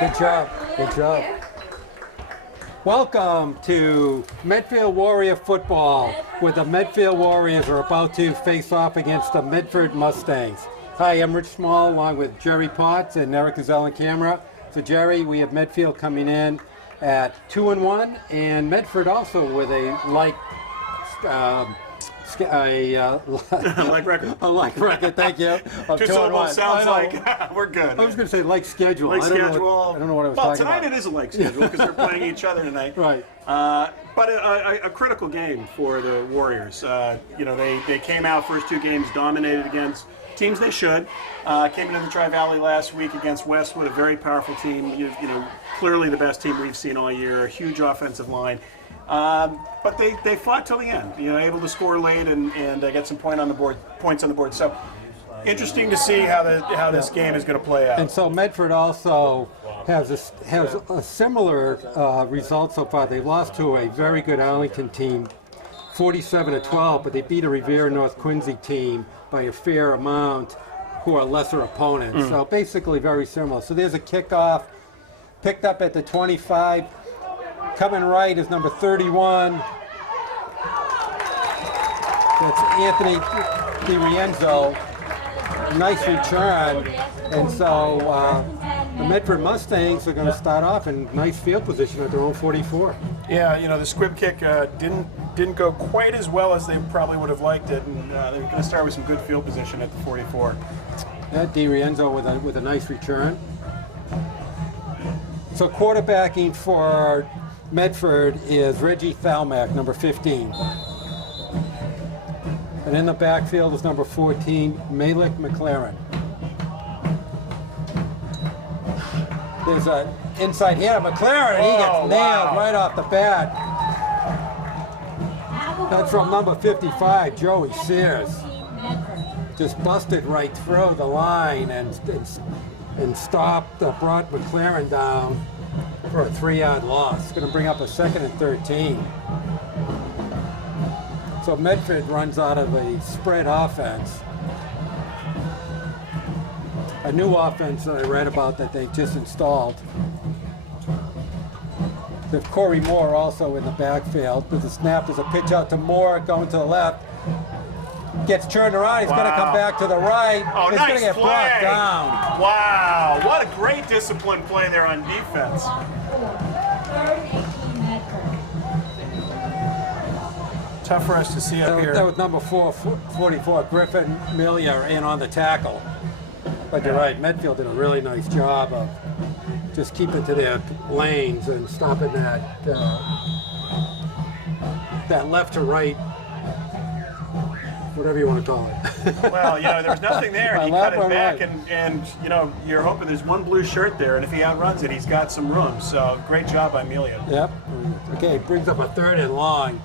Good job. Good job. Welcome to Medfield Warrior football, where the Medfield Warriors are about to face off against the Medford Mustangs. Hi, I'm Rich Small, along with Jerry Potts and Eric Gazelle on camera. So Jerry, we have Medfield coming in at 2-1, and Medford also with a like record. A like record, thank you. Two syllables sounds like we're good. I was going to say like schedule. Like schedule. I don't know what I was talking about. Well, tonight it is a like schedule because they're playing each other tonight. Right. But a critical game for the Warriors. They came out first two games dominated against teams they should. Came into the Tri-Valley last week against Westwood, a very powerful team. Clearly the best team we've seen all year. A huge offensive line. But they fought till the end, able to score late and get some points on the board. So interesting to see how this game is going to play out. And so Medford also has a similar result so far. They've lost to a very good Arlington team, 47-12, but they beat a Revere North Quincy team by a fair amount, who are lesser opponents. So basically very similar. So there's a kickoff, picked up at the 25. Coming right is number 31. That's Anthony DiRienzo. Nice return. And so the Medford Mustangs are going to start off in nice field position at their own 44. Yeah, the squib kick didn't go quite as well as they probably would have liked it, and they're going to start with some good field position at the 44. Yeah, DiRienzo with a nice return. So quarterbacking for Medford is Reggie Thalmack, number 15. And in the backfield is number 14, Malik McLaren. There's an inside hit of McLaren, and he gets nailed right off the bat. That's from number 55, Joey Sears. Just busted right through the line and brought McLaren down for a 3-yard loss. It's going to bring up a 2nd and 13. So Medford runs out of a spread offense. A new offense that I read about that they just installed. There's Corey Moore also in the backfield. With the snap, there's a pitch out to Moore going to the left. Gets turned around, he's going to come back to the right. He's going to get brought down. Wow, what a great disciplined play there on defense. Tough for us to see up here. That was number 44, Griffin Miller, in on the tackle. But you're right, Medfield did a really nice job of just keeping to their lanes and stopping that left to right, whatever you want to call it. Well, there was nothing there, and he cut it back, and you're hoping there's one blue shirt there, and if he outruns it, he's got some room. So great job by Amelia. Yep. Okay, brings up a 3rd and long.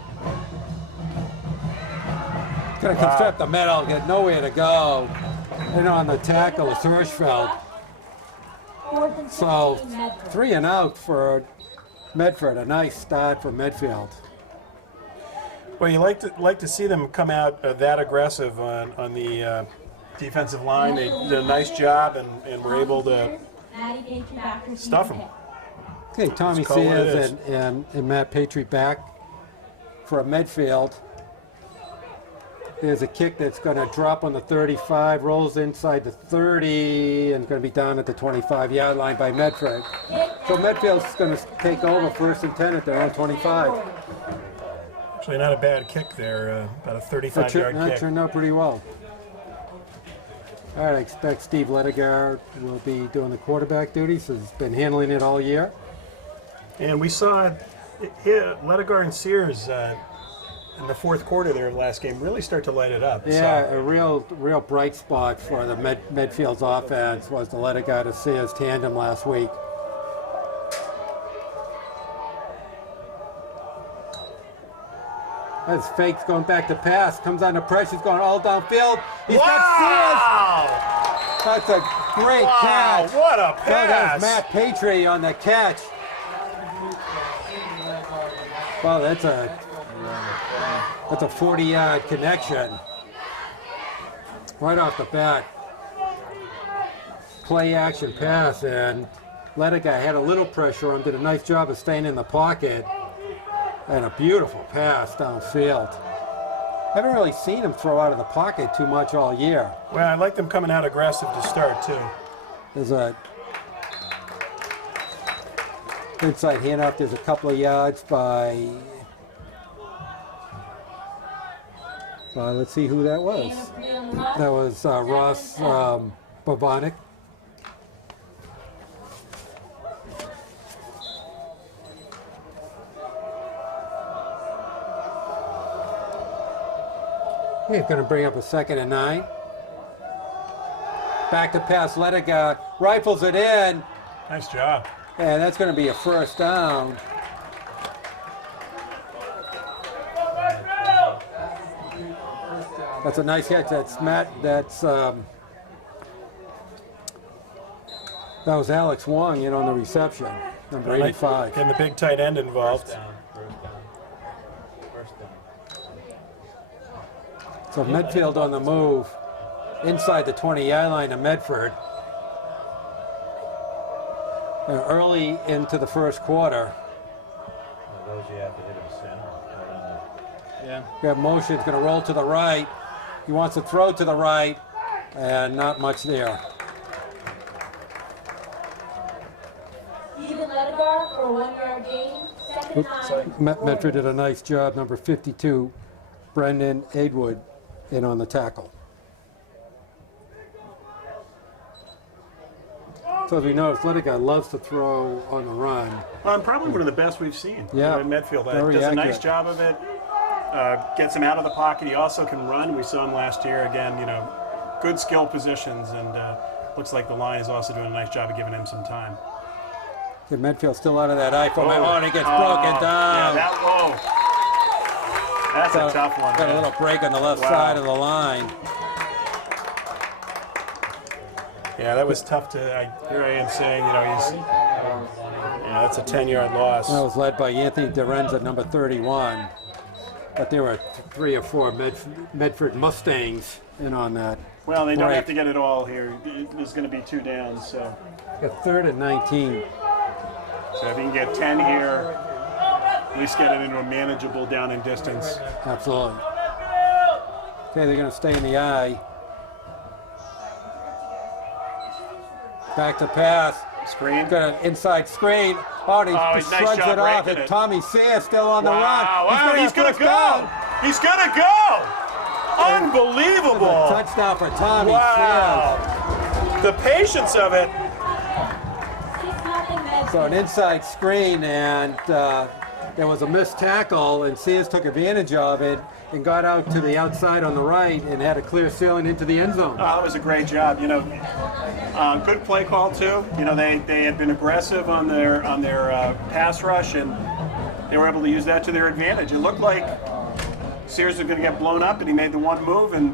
Going to construct the middle, get nowhere to go. And on the tackle is Hirschfeld. So 3 and out for Medford. A nice start for Medfield. Well, you like to see them come out that aggressive on the defensive line. They did a nice job and were able to stuff them. Okay, Tommy Sears and Matt Patry back for Medfield. There's a kick that's going to drop on the 35, rolls inside the 30, and going to be down at the 25-yard line by Medford. So Medfield's going to take over 1st and 10 at their own 25. Actually, not a bad kick there, about a 35-yard kick. That turned out pretty well. All right, I expect Steve Ledigar will be doing the quarterback duties. He's been handling it all year. And we saw here Ledigar and Sears in the 4th quarter there of the last game really start to light it up. Yeah, so a real bright spot for the Medfield's offense was the Ledigar to Sears tandem last week. That's Fakes going back to pass, comes under pressure, he's going all downfield. He's got Sears. That's a great catch. What a pass. That was Matt Patry on the catch. Well, that's a 40-yard connection right off the bat. Play action pass, and Lediga had a little pressure on, did a nice job of staying in the pocket, and a beautiful pass downfield. Haven't really seen him throw out of the pocket too much all year. Well, I like them coming out aggressive to start, too. There's a inside handoff. There's a couple of yards by let's see who that was. That was Ross Bobonic. He's going to bring up a 2nd and 9. Back to pass. Lediga rifles it in. Nice job. And that's going to be a 1st down. That's a nice catch. That's Matt. That was Alex Wong in on the reception, number 85. And the big tight end involved. So Medfield on the move inside the 20-yard line of Medford. Early into the 1st quarter. Those you have to hit him center. Yeah. Got motion, it's going to roll to the right. He wants to throw to the right, and not much there. Even Ledigar for a 1-yard gain. 2nd and 9. Medford did a nice job. Number 52, Brendan Aidwood, in on the tackle. So as we noticed, Lediga loves to throw on the run. Well, probably one of the best we've seen. Yeah, In Medfield. very Does a accurate. nice job of it. Gets him out of the pocket. He also can run. We saw him last year. Again, good skill positions, and looks like the line is also doing a nice job of giving him some time. Okay, Medfield still out of that eye for and he gets broken down. Yeah, that's a tough one. Got a man. little break on the left side of the line. Yeah, that was tough to. Here I am saying, that's a 10-yard loss. That was led by Anthony Dorenza, number 31. But there were 3 or 4 Medford Mustangs in on that. Well, they don't break. have to get it all here. There's going to be 2 downs, so. Got 3rd and 19. So if you can get 10 here, at least get it into a manageable down and distance. Absolutely. Okay, they're going to stay in the eye. Back to pass. Screen. Got an inside screen. Oh, he nice shrugs job it off. breaking And it. Tommy Sayre still on the run. Wow, he's going to first go. down. He's going to go. Unbelievable. Touchdown for Tommy Wow. The patience of it. 6-0 Medford. So an inside screen, and there was a missed tackle, and Sears took advantage of it and got out to the outside on the right and had a clear sailing into the end zone. That was a great job. Good play call too. They had been aggressive on their pass rush, and they were able to use that to their advantage. It looked like Sears was going to get blown up, and he made the one move and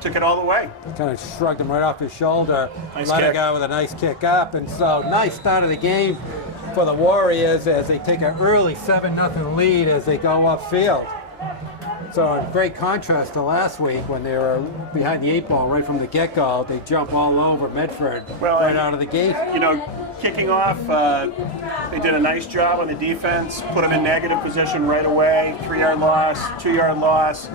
took it all the way. Kind of shrugged him right off his shoulder. Nice Let kick. it go with a nice kick up, and so nice start of the game for the Warriors as they take an early 7-0 lead as they go upfield. So in great contrast to last week when they were behind the 8 ball right from the get-go. They jump all over Medford right out of the gate. Kicking off, they did a nice job on the defense, put them in negative position right away, 3-yard loss, 2-yard loss,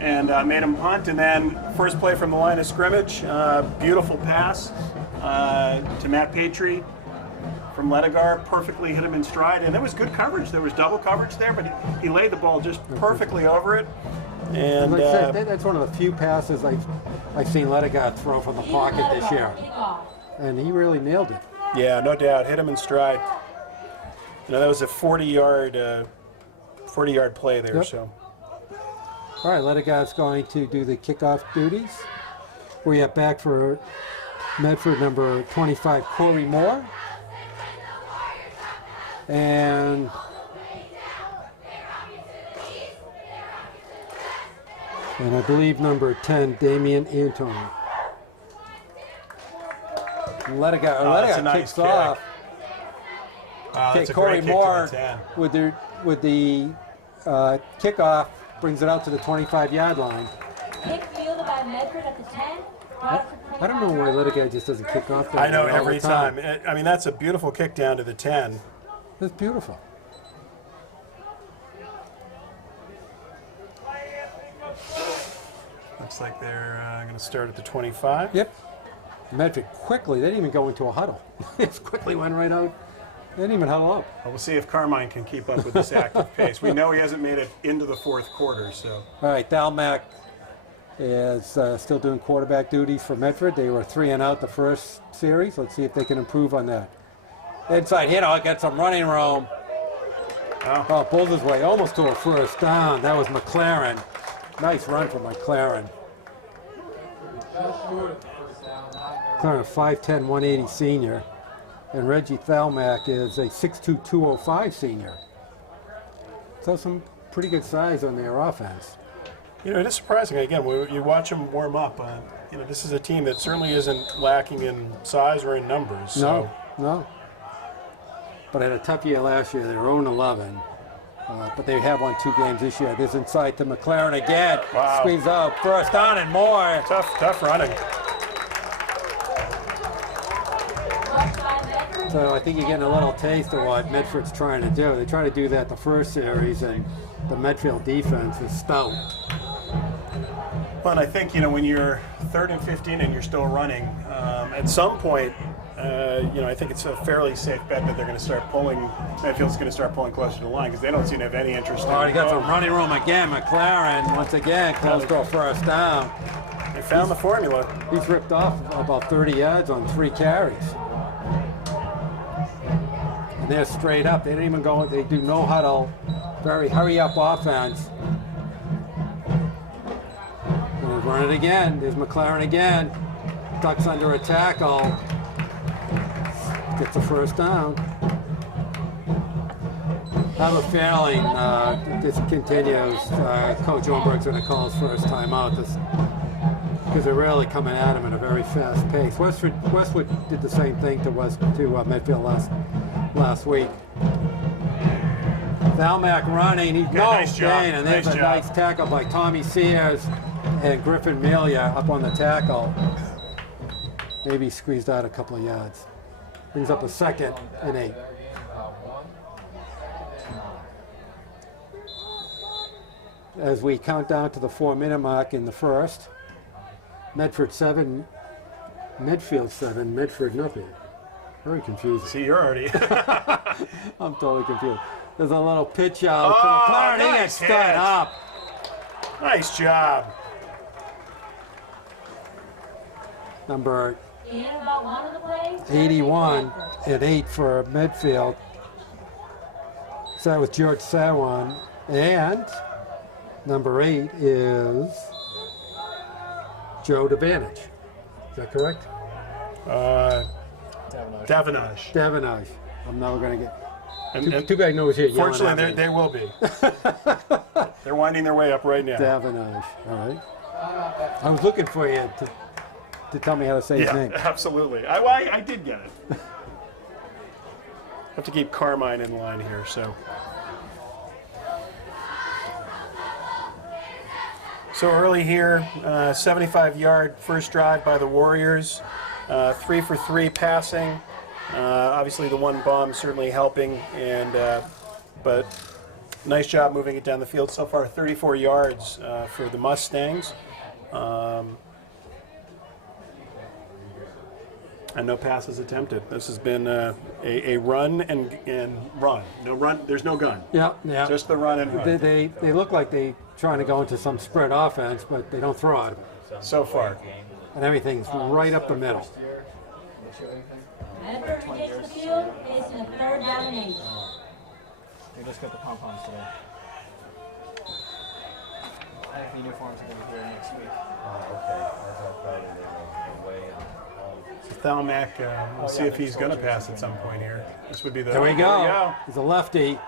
and made them punt. And then first play from the line of scrimmage, beautiful pass to Matt Patry from Ledigar, perfectly hit him in stride, and there was good coverage. There was double coverage there, but he laid the ball just perfectly over it. And like I said, that's one of the few passes I've seen Ledigar throw from the pocket this year, and he really nailed it. yeah, no doubt, hit him in stride. That was a 40-yard play there. Yep. So. All right, Ledigar's going to do the kickoff duties. We have back for Medford number 25, Corey Moore. And I believe number 10, Damian Anton. Ledigar that's a nice kicks kick. off. That's a Corey great kick Moore to the 10. with the kickoff brings it out to the 25-yard line. Kick fielded by Medford at the 10. Product of I don't know why Litigate just doesn't kick off that I know way all every the time. time. I mean, that's a beautiful kick down to the 10. It's beautiful. Looks like they're going to start at the 25. Yep. Medford quickly, they didn't even go into a huddle. They just quickly went right out. They didn't even huddle up. Well, we'll see if Carmine can keep up with this active pace. We know he hasn't made it into the fourth quarter, so. All right, Thalmac is still doing quarterback duties for Medford. They were 3 and out the first series. Let's see if they can improve on that. Inside hit, I'll get some running room. Oh, pulls his way almost to a first down. That was McLaren. Nice run from McLaren. McLaren, a 5'10", 180 senior. And Reggie Thalmac is a 6'2", 205 senior. So some pretty good size on their offense. You know, it is surprising. Again, when you watch them warm up, you know, this is a team that certainly isn't lacking in size or in numbers. So. No. But had a tough year last year. They were 0-11. But they have won 2 games this year. This inside to McLaren again. Wow. Squeeze out, first down and more. Tough running. So I think you're getting a little taste of what Medford's trying to do. They try to do that the first series, and the Medfield defense is stout. Well, and I think, you know, when you're 3rd and 15 and you're still running, at some point, you know, I think it's a fairly safe bet that they're going to start pulling, Medfield's going to start pulling closer to the line because they don't seem to have any interest in Oh, he got some running room again. McLaren, once again, close to a first down. They found the formula. He's ripped off about 30 yards on 3 carries. And they're straight up. They didn't even go, they do no huddle, very hurry up offense. And they run it again. There's McLaren again. Ducks under a tackle. Gets the first down. I have a feeling this continues. Coach Ornberg's going to call his first timeout because they're really coming at him at a very fast pace. Westwood did the same thing to Medfield last week. Thalmac running, he's nice job. gain, and there's Nice a job. nice tackle by Tommy Sears and Griffin Melia up on the tackle. Maybe squeezed out a couple of yards. Brings up a 2nd and 8. As we count down to the 4-minute mark in the first, Medford 7, Medfield 7, Medford nothing. Very confusing. See, you're already. I'm totally confused. There's a little pitch out to Oh, McLaren. He nice gets stood hit. up. Nice job. Number And about one of the plays. 81 and 8 for Medfield. So that was George Sawan. And number 8 is Joe Devanage. Is that correct? Davenage. Davanage. I'm never going to get. And Too bad no one's here yelling fortunately, at me. they will be. They're winding their way up right now. Davanage. All right. I was looking for you to tell me how to say his Yeah, name. absolutely. I did get it. Have to keep Carmine in line here, so. So early here, 75-yard first drive by the Warriors. 3 for 3 passing. Obviously, the one bomb certainly helping, but nice job moving it down the field. So far, 34 yards for the Mustangs. And no passes attempted. This has been a run and run. No run. There's no gun. Yeah. Just the run and run. They look like they trying to go into some spread offense, but they don't throw out of it. So far. And everything's right up the middle. Medford takes the field, facing a 3rd down and 8. They just got the pom-poms today. I think the uniforms are going to be here next week. Okay. I thought Friday they were away and Thalmac, we'll see if he's going to pass at some point here. This would be the. There we go. He's a lefty.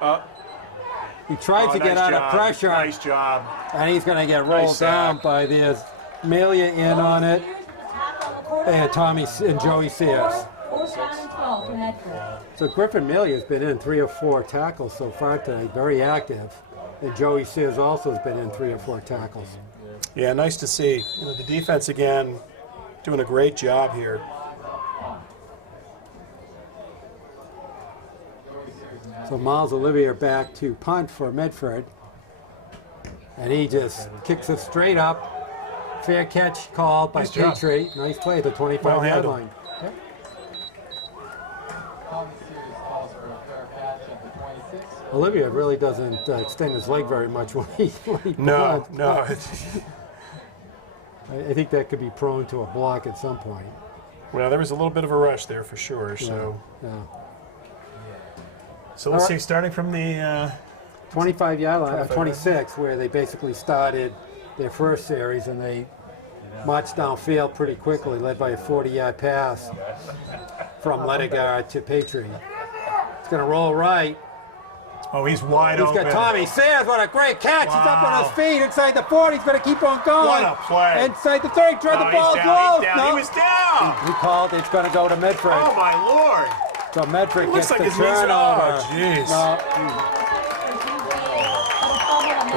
He tried to get out of pressure, Nice job. and he's going to get rolled Nice down sack. by this Melia in on it, and Tommy and Joey Sears. 4th down and 12 for Medford. So Griffin Melia has been in 3 or 4 tackles so far today, very active. And Joey Sears also has been in 3 or 4 tackles. Yeah, nice to see. You know, the defense again doing a great job here. So Miles Olivier back to punt for Medford. And he just kicks it straight up. Fair catch called by Nice job. Petrie. Nice play at the 25-yard Well handled. line. Yep. Olivier really doesn't extend his leg very much when he No, punts. no. I think that could be prone to a block at some point. Well, there was a little bit of a rush there for sure. So, Yeah. so let's see. Starting from the 25-yard line, 25. 26, where they basically started their first series and they marched downfield pretty quickly, led by a 40-yard pass from Ledegaard to Petrie. It's going to roll right. oh, he's wide He's open. got Tommy Sayers. What a great catch. He's up on his Wow. feet inside the 40. He's going to keep on going. What a play. Inside the 30. Try Oh, the ball he's down. low. He's down. No. He was down. He called. It's going to go to Medford. Oh my lord! So Medford It looks gets like the his knees. turnover. Oh, jeez. No,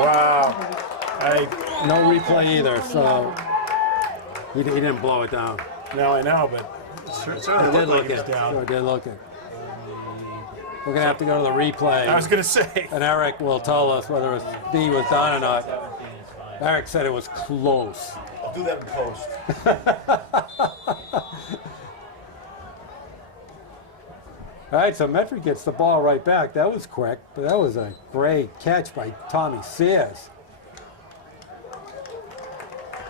Wow. no replay either. So he didn't blow it down. Now I know, but it certainly Did looked like look he was it. down. Sure did look it. We're going to have to go to the replay. I was gonna say. And Eric will tell us whether his D was done or not. Eric said it was close. I'll do that in post. All right, so Medford gets the ball right back. That was quick, but that was a great catch by Tommy Sears.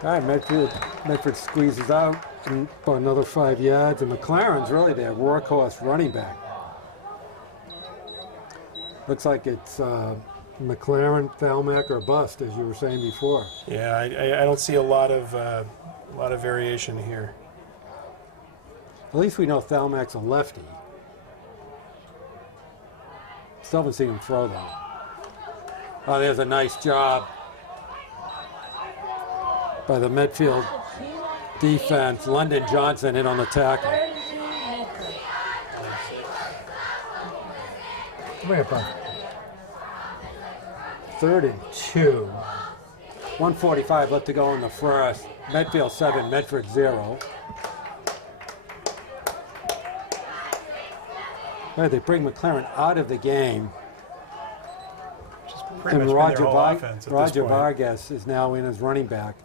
All right, Medford squeezes out for another 5 yards, and McLaren's really their workhorse running back. Looks like it's McLaren, Thalmack, or bust, as you were saying before. Yeah, I don't see a lot of variation here. At least we know Thalmack's a lefty. Still haven't seen him throw, though. Oh, there's a nice job by the Medfield defense. London Johnson in on the tackle. 32 Medford. Come here, bud. 3rd and 2. 1:45 left to go in the first. Medfield 7, Medford 0. All right, they bring McLaren out of the game. Pretty And much Roger, been their whole offense at this Roger point. Vargas is now in as running back.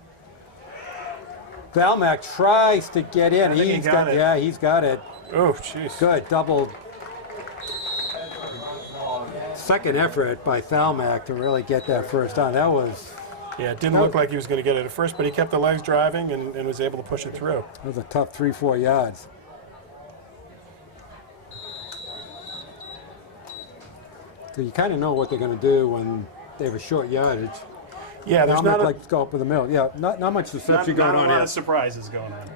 Thalmack tries to get in. I think he He's got it. Yeah, he's got it. Oh, jeez. Good, double. Second effort by Thalmack to really get that first down. That was Yeah, it didn't look like he was going to get it at first, but he kept the legs driving and was able to push it through. a tough 3-4 yards. So you kind of know what they're going to do when they have a short yardage. Yeah, there's Thalmack not a, likes to go up with the middle. Yeah, not much deception Not going a on lot here. of surprises going on.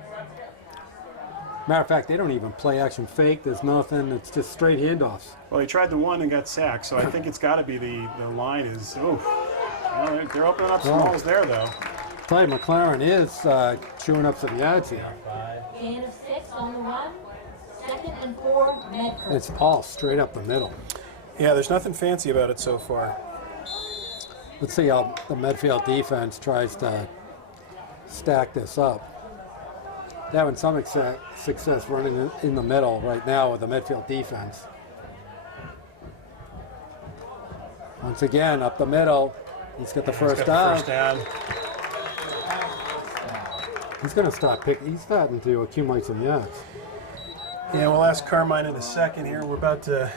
Matter of fact, they don't even play action fake. There's nothing. It's just straight handoffs. Well, he tried the one and got sacked, so I think it's got to be the line is. Oh, they're opening up some holes there, though. Tell you, McLaren is chewing up some yards here. Gain of 6 on the run. 2nd and 4 Medford. It's all straight up the middle. yeah, there's nothing fancy about it so far. Let's see how the Medfield defense tries to stack this up. They're having some success running in the middle right now with the Medfield defense. Once again, up the middle. He's got the first down. First down. He's going to start picking. He's starting to accumulate some yards. Yeah, we'll ask Carmine in a second here. We're about to,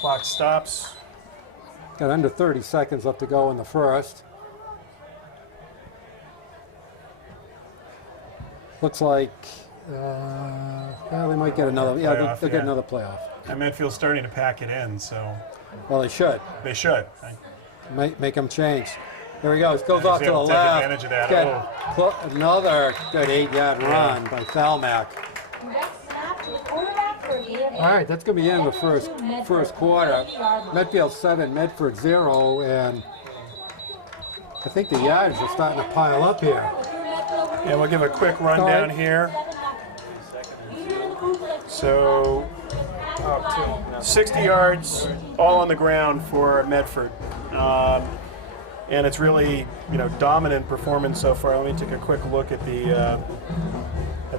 clock stops. Got under 30 seconds left to go in the first. Looks like well, they might get another. Yeah, Playoff, they'll get yeah. another playoff. And Medfield's starting to pack it in, so Well, they should. they should. Make them change. There he goes. Goes He's off to the able to take left. advantage of that. Got another good 8-yard run by Thalmack. Next snap to the quarterback for a gain of 8. All right, that's going to be the end of the first quarter. Medfield 7, Medford 0, and I think the yards are starting to pile up here. Yeah, we'll give a quick rundown here. So, 60 yards all on the ground for Medford. and it's really, dominant performance so far. Let me take a quick look at the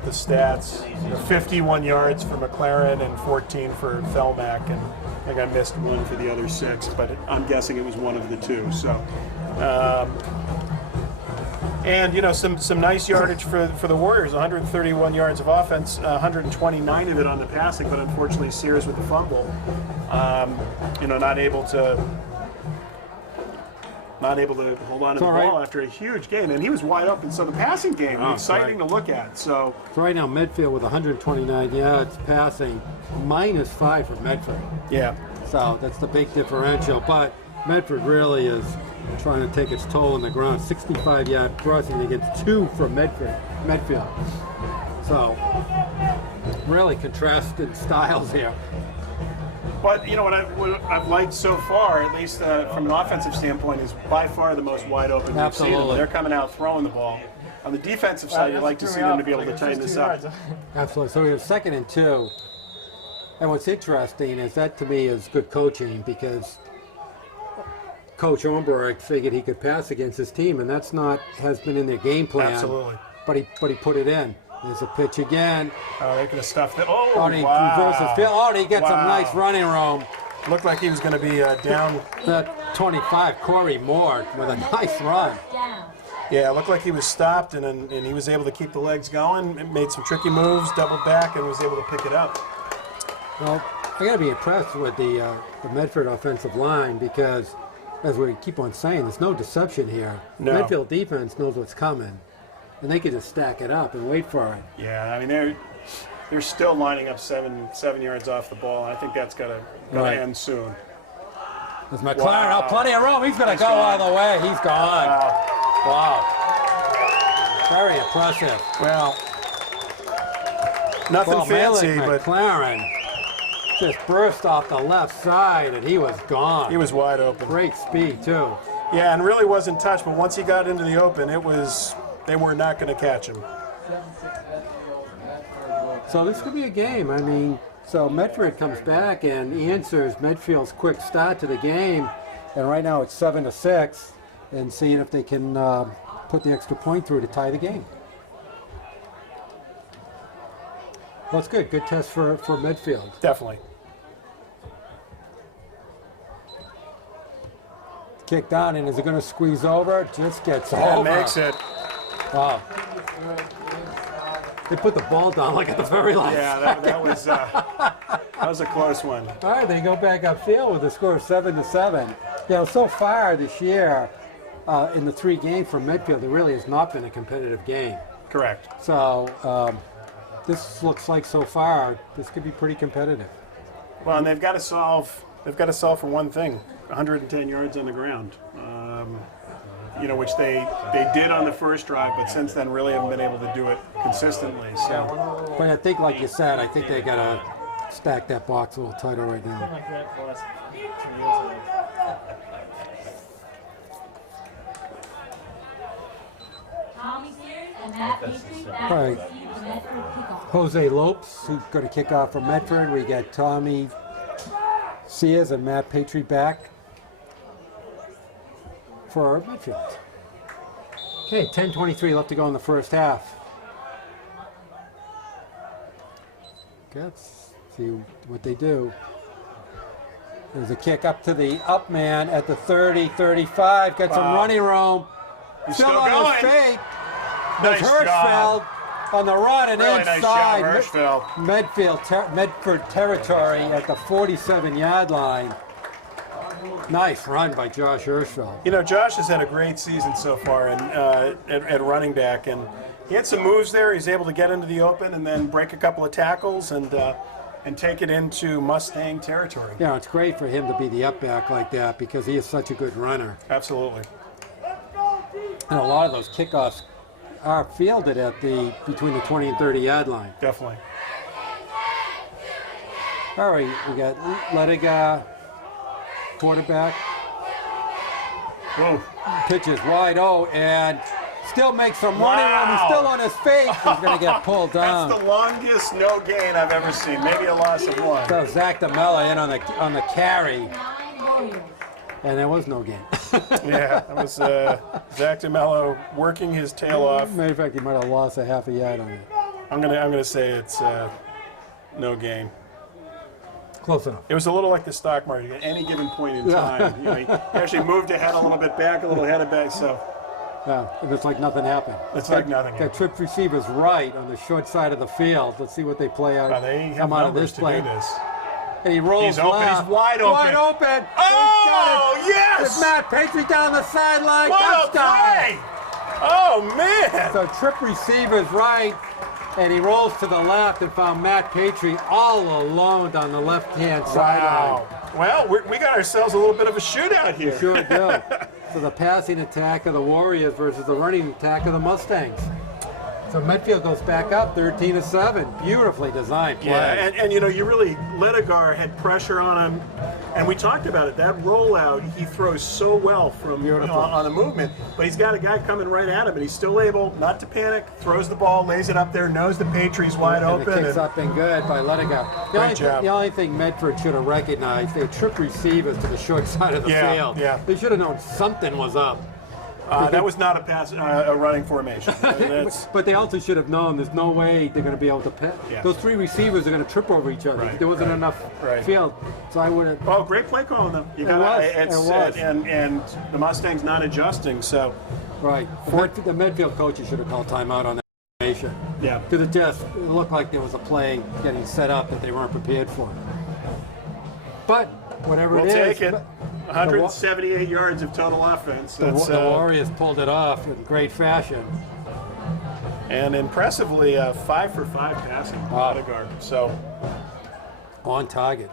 stats. 51 yards for McLaren and 14 for Thelmack, and I think I missed one for the other 6, but I'm guessing it was one of the 2. So, and some nice yardage for the Warriors. 131 yards of offense, 129 of it on the passing, but unfortunately Sears with the fumble, not able to hold on to the ball after a huge gain, and he was wide open. So the passing game was exciting to look at. So right now, Medfield with 129 yards passing, -5 for Medford. yeah, So that's the big differential. But Medford really is trying to take its toll on the ground. 65-yard crossing against 2 from Medfield. So really contrasted styles here. But what I've liked so far, at least from an offensive standpoint, is by far the most wide open we've seen them. Absolutely. They're coming out throwing the ball. On the defensive side, you'd like to see them to be able to tighten this up. Absolutely. So we have 2nd and 2. And what's interesting is that, to me, is good coaching, because Coach Omberg figured he could pass against his team, and that's has been in their game plan. absolutely. But he put it in. There's a pitch again. Oh, they're gonna stuff that. Oh, he wow. reverses field. Oh, he gets some nice running room. Looked like he was going to be down. That 25, Corey Moore, with a nice run. Down. Yeah, it looked like he was stopped, and he was able to keep the legs going. Made some tricky moves, doubled back, and was able to pick it up. Well, I got to be impressed with the Medford offensive line, because, as we keep on saying, there's no deception here. No. Medfield defense knows what's coming, and they can just stack it up and wait for it. Yeah, I mean they're still lining up seven yards off the ball. I think that's gotta end soon. There's McLaren, plenty of room. He's going to go all the way. He's gone. Wow. Very impressive. Well, nothing fancy, but McLaren just burst off the left side, and he was gone. he was wide open. Great speed, too. Yeah, and really wasn't touched, but once he got into the open, they were not going to catch him. So this could be a game. I mean, so Medford comes back and answers Medfield's quick start to the game, and right now it's 7-6, and seeing if they can put the extra point through to tie the game. Well, it's good. Good test for Medfield. Definitely. Kick down, and is it going to squeeze over? Just gets Yeah, over. makes it. Wow. They put the ball down like at the very last second. That was a close one. All right, they go back upfield with a score of 7-7. So far this year, in the 3 games from Medfield, there really has not been a competitive game. Correct. So this looks like so far this could be pretty competitive. Well, and they've got to solve for one thing: 110 yards on the ground. Which they did on the first drive, but since then really haven't been able to do it consistently. So, But I think, like you said, I think they got to stack that box a little tighter right now. Like that for the last 2 years. Tommy Sears and Matt Petrie back Right. to receive the Medford kickoff. Jose Lopes, who's going to kick off for Medford. We got Tommy Sears and Matt Petrie back for Medfield. Okay, 10:23 left to go in the first half. Okay, let's see what they do. There's a kick up to the up man at the 30, 35. Got some running room. He's Still still on going. his feet. Nice There's Hirschfeld job. on the run and Really nice job, inside Hirschfeld. Medford territory at the 47-yard line. Nice run by Josh Hirschfeld. Josh has had a great season so far at running back, and he had some moves there. He's able to get into the open and then break a couple of tackles and take it into Mustang territory. Yeah, it's great for him to be the up back like that because he is such a good runner. Absolutely. And a lot of those kickoffs are fielded at between the 20 and 30-yard line. Definitely. All right, we got Lediga, quarterback. Whoa. Pitches wide, and still makes some running room. He's still on his feet. He's going to get pulled down. That's the longest no gain I've ever seen. Maybe a loss of 1. So Zach DeMella in on the carry, 9 Warriors. and there was no game. Yeah, that was Zach DeMello working his tail off. Matter of fact, he might have lost a half a yard on it. I'm gonna say it's no gain. Close enough. It was a little like the stock market. At any given point in time, you know, he actually moved ahead a little bit back, a little ahead of back. So Yeah, and it's like nothing happened. it's like nothing. Got tripped receivers right on the short side of the field. Let's see what they play out. They have come out of numbers this to play. do this. And he rolls He's open. left. He's wide open. Wide open. Oh, He's got it. yes! It's Matt Patriot down the sideline. What a Touchdown. play! Oh man! So trip receivers right, and he rolls to the left and found Matt Patriot all alone down the left-hand sideline. Wow. Well, we got ourselves a little bit of a shootout here. Sure do. So the passing attack of the Warriors versus the running attack of the Mustangs. So Medfield goes back up 13-7. Beautifully designed play. Yeah, and you know, you really, Ledegar had pressure on him, and we talked about it. That rollout, he throws so well from on the movement, but he's got a guy coming right at him, and he's still able not to panic, throws the ball, lays it up there, knows the Patriots wide And open. it kicks up and good by Ledegar. Great job. The only thing Medford should have recognized, they trip receivers to the short side of the field. Yeah. They should have known something was up. That was not a pass, a running formation. That's, But they also should have known there's no way they're going to be able to pass. Yeah. Those three receivers are going to trip over each other. Right, There wasn't enough field. So I would have. oh, great play calling though. You It was. And the Mustangs not adjusting, so Right. The Medfield coaches should have called timeout on that formation. yeah. Because it looked like there was a play getting set up that they weren't prepared for. But whatever We'll it is. take it. 178 yards of total offense. The That's, Warriors pulled it off in great fashion. and impressively 5 for 5 passing. Wow. Ledegar. So On target.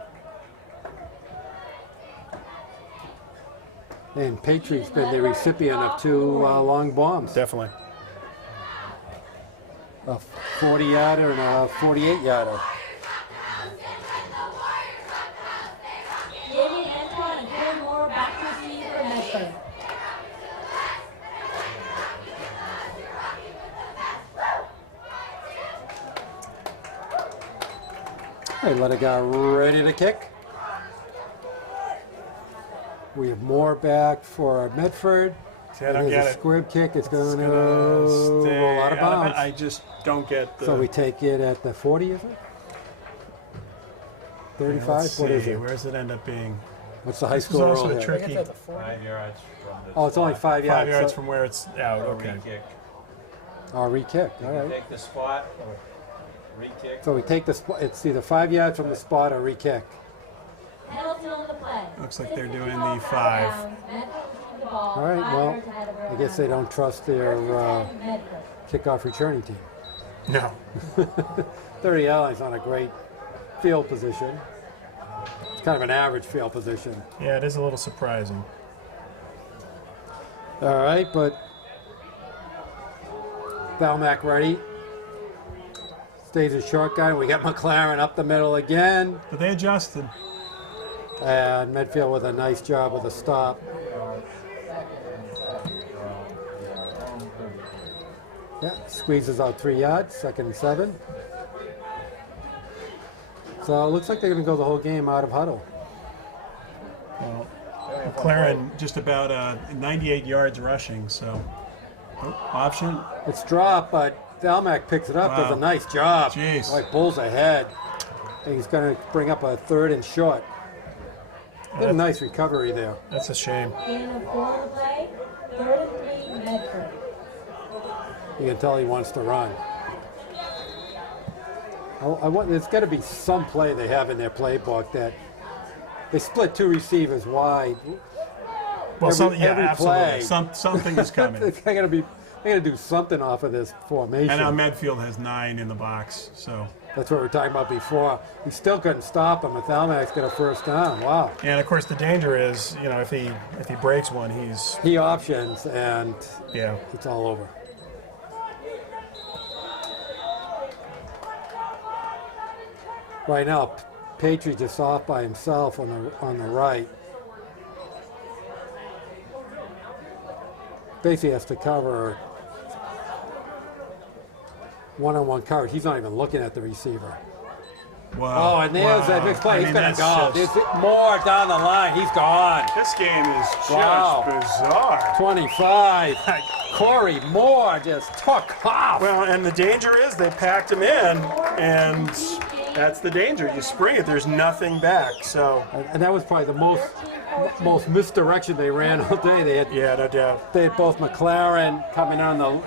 And Patriots been the recipient of two long bombs. definitely. A 40-yarder and a 48-yarder. Jamie Antoine and Corey Moore back to receive for Medford. Hey, let it go ready to kick. We have Moore back for Medford. See, I don't There's get a it. squib kick. It's going to Stay roll out of bounds. I just don't get the. So we take it at the 40, is it? 35? Let's What is see, it? where does it end up being? What's the high This is school also rule a here? trick. I think that's a 40. 5 yards from the Oh, it's only 5 5 yards. yards so- from where it's out. Okay. re-kick. Oh, re-kick. All right. Take the spot or re-kick. So we take the spot. It's either 5 yards from the spot or re-kick. Penalty on the play. Looks like they're doing 6:54 the 5. downs. Medford received the ball. All right, 5 well, yards ahead of I guess they don't trust their 1st and 10, Medford. kickoff returning team. No. 30 yards on a great field position. It's kind of an average field position. Yeah, it is a little surprising. All right, but Valmac ready. Stays a short guy. We got McLaren up the middle again. But they adjusted. And Medfield with a nice job with a stop. Yeah, squeezes out 3 yards, 2nd and 7. So it looks like they're going to go the whole game out of huddle. Well, McLaren just about 98 yards rushing, so option. It's dropped, but Valmac picks it up, does Wow. a nice job. Jeez. Like bulls ahead. And he's going to bring up a 3rd and short. Did a nice recovery there. That's a shame. Gain of 4 on the play. 3rd and 3, Medford. You can tell he wants to run. There's got to be some play they have in their playbook that they split 2 receivers wide. Well, Every absolutely. play. Something is coming. They got to do something off of this formation. And now Medfield has 9 in the box, so. That's what we were talking about before. We still couldn't stop him. Thalmac's got a 1st down. Wow. And of course, the danger is, you know, if he breaks one, He options and yeah. it's all over. Right now, Patriot just off by himself on the right. Basically has to cover one-on-one coverage. He's not even looking at the receiver. Wow. Oh, and there's that big play. I He's mean, going to that's go. just- There's more down the line. He's gone. This game is just Wow. bizarre. 25. Corey Moore just took off. Well, and the danger is they packed him in, and that's the danger. You spring it, there's nothing back. So, And that was probably the most misdirection they ran all day. yeah, no doubt. They had both McLaren coming on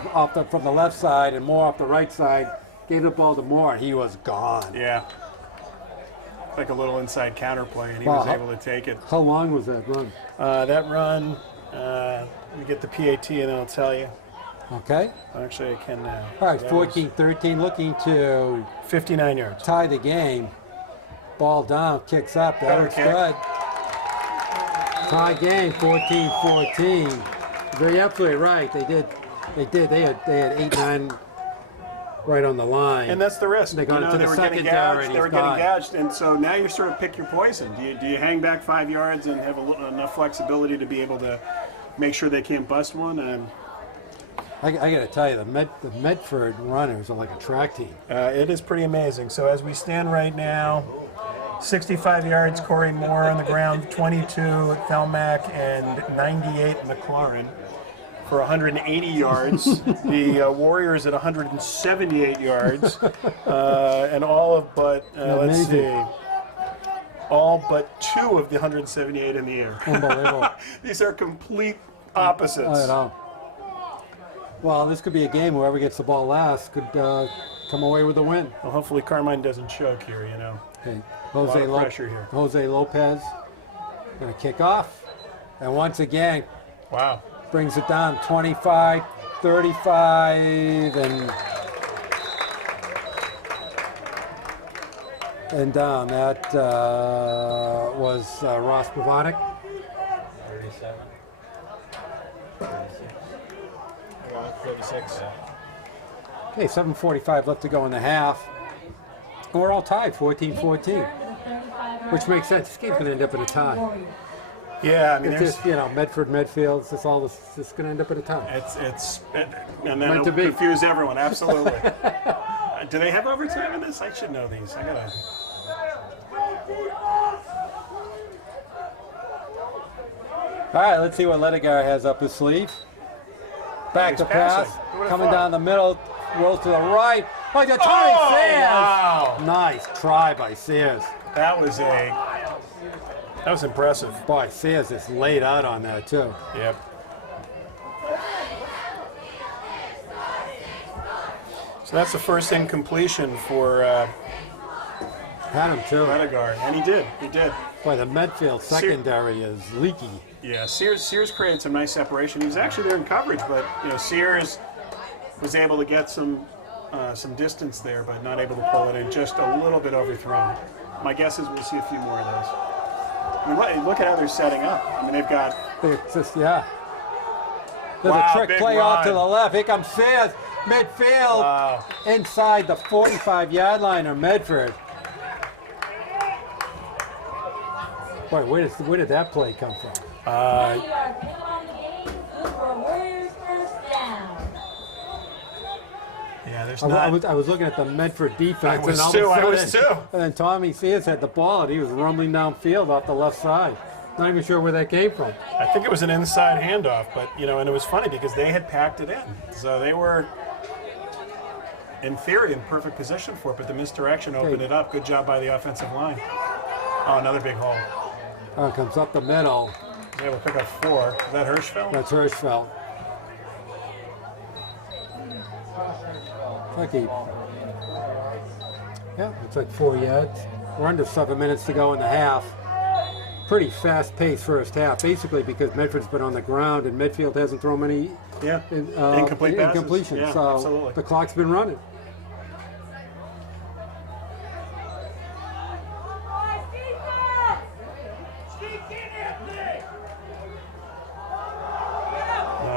from the left side and Moore off the right side. Gave the ball to Moore. He was gone. Yeah. Like a little inside counterplay, and he Wow. was able to take it. How long was that run? That run, let me get the PAT and then I'll tell you. Okay. Actually, I can now. All right, So that 14-13, looking to was 59 yards. tie the game. Ball down, kicks up. That looks Okay. good. Tie game, 14-14. You're absolutely right. They did. They had 8-9 right on the line. And that's the risk. They got You know, into they the were getting secondary. gouged. and They were he's getting gone. gouged, and so now you sort of pick your poison. Do you hang back 5 yards and have enough flexibility to be able to make sure they can't bust one? And I got to tell you, the Medford runners are like a track team. It is pretty amazing. So as we stand right now, 65 yards, Corey Moore on the ground, 22 Thelmack, and 98 McLaren for 180 yards. The Warriors at 178 yards, and all of but let's Amazing. see, all but 2 of the 178 in the air. Unbelievable. these are complete opposites. I know. Well, this could be a game. Whoever gets the ball last could come away with a win. Well, hopefully Carmine doesn't choke here. You know, Okay. lot of pressure here. Jose Lopez going to kick off. And once again, wow. brings it down 25, 35, and down. That was Ross Pavanik. 37. 36. Okay, 7:45 left to go in the half. And we're all tied, 14-14, which makes sense. This game's going to end up in a tie. Yeah, I mean, It's there's, just, Medford, Medfield, it's all this. It's going to end up in a tie. And Meant that'll to be. confuse everyone. Absolutely. Do they have overtime in this? I should know these. I gotta. All right, let's see what Ledigar has up his sleeve. Back He's to pass, passing. Who would've coming thought? down the middle, rolls to the right. Oh, you got Tommy Oh, Sayers. wow. Nice try by Sayers. That was that was impressive. Boy, Sayers is laid out on that too. Yep. So that's the first incompletion for Had him too. Ledigar, and he did. He did. Boy, the Medfield secondary is leaky. Yeah, Sears created some nice separation. He was actually there in coverage, but Sears was able to get some distance there, but not able to pull it in. Just a little bit overthrown. My guess is we'll see a few more of those. I mean, look at how they're setting up. I mean, they've got. It's just, yeah. There's Wow, a trick big play off to run. the left. Here comes Sayers. Midfield. Wow. Inside the 45-yard line of Medford. Boy, where did that play come from? On the game, good for Warriors first down. yeah. There's I not. was looking at the Medford defense, I was and all too, of a I sudden, was too. And then Tommy Sayers had the ball, and he was rumbling downfield off the left side. Not even sure where that came from. I think it was an inside handoff, but and it was funny because they had packed it in, so they were, in theory, in perfect position for it. But the misdirection opened it up. Good job by the offensive line. Oh, another big hole. It comes up the middle. They will pick up 4. Is that Hirschfeld? That's Hirschfeld. It's like it's like 4 yards. We're under 7 minutes to go in the half. Pretty fast-paced first half, basically because Medford's been on the ground and Medfield hasn't thrown many Incomplete passes. incompletions. Yeah, so absolutely. the clock's been running.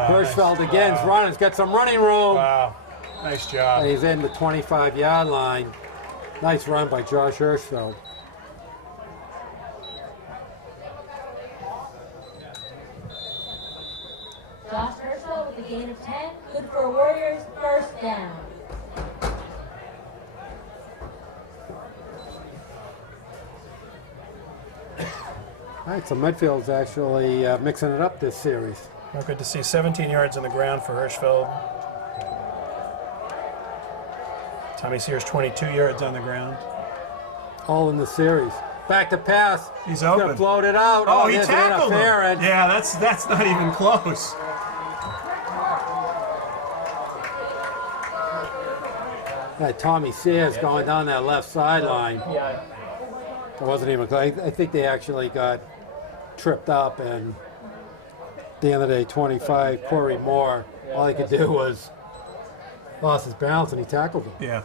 Hirschfeld again's running. He's got some running room. Wow, nice job. And he's in the 25-yard line. Nice run by Josh Hirschfeld. Josh Herschel with a gain of 10. Good for Warriors first down. All right, so Medfield's actually mixing it up this series. Well, good to see 17 yards on the ground for Hirschfeld. Tommy Sears 22 yards on the ground. All in the series. Back to pass. He's Gonna open. float it out. Oh, he there's an tackled him. interference. Yeah, that's not even close. That Tommy Sears going down that left sideline. Yeah. It wasn't even close. I think they actually got tripped up, and at the end of the day, 25, Corey Moore, all he could do was lost his balance, and he tackled him. Yeah.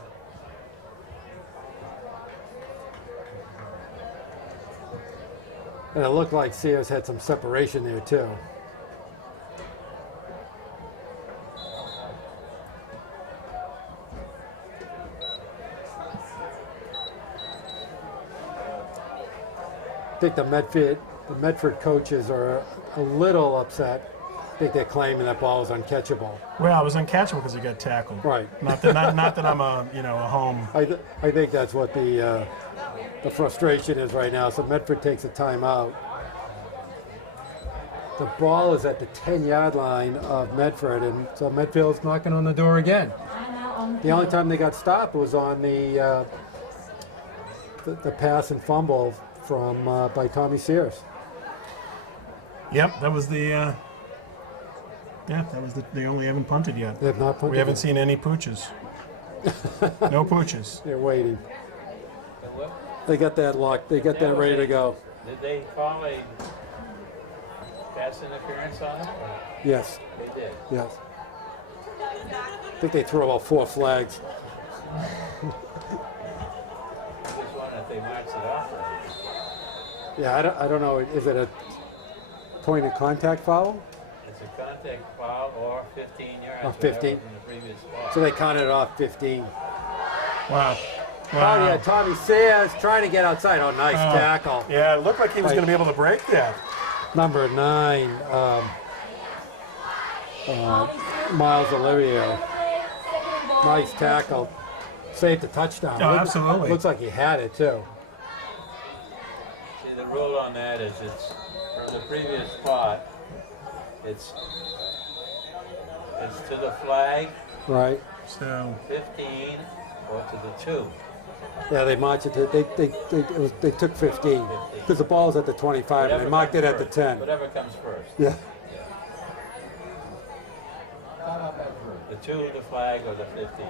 And it looked like Sears had some separation there, too. I think the Medford coaches are a little upset. I think they're claiming that ball is uncatchable. Well, it was uncatchable because he got tackled. Right. Not that I'm a home. I think that's what the frustration is right now. So Medford takes a timeout. The ball is at the 10-yard line of Medford, and so Medfield's knocking on the door again. The only time they got stopped was on the pass and fumble from by Tommy Sears. Yep, that was the. They only haven't punted yet. They have not punted We haven't yet. seen any pooches. No pooches. They're waiting. And what, They got that locked. They got that ready to go. did they call a pass interference on it? Or Yes, they did. yes. I think they threw about 4 flags. I just wondering if they marched it off. Yeah, I don't know. Is it a point of contact foul? It's a contact foul or 15 yards. Oh, 15. whatever, from the previous spot. So they counted it off 15. Wow. Oh yeah, Tommy Sears trying to get outside. Oh, nice Oh. tackle. Yeah, it looked like he was Right. going to be able to break that. Number 9, Miles Olivier. Nice tackle. Saved the touchdown. Oh, absolutely. Looks like he had it too. See, the rule on that is it's from the previous spot. It's to the flag, Right. So 15, or to the 2. Yeah, they marched it. They took 15 because the ball's at the 25 and they Whatever marked it comes at the first. 10. Whatever comes first. Yeah. The 2, the flag, or the 15.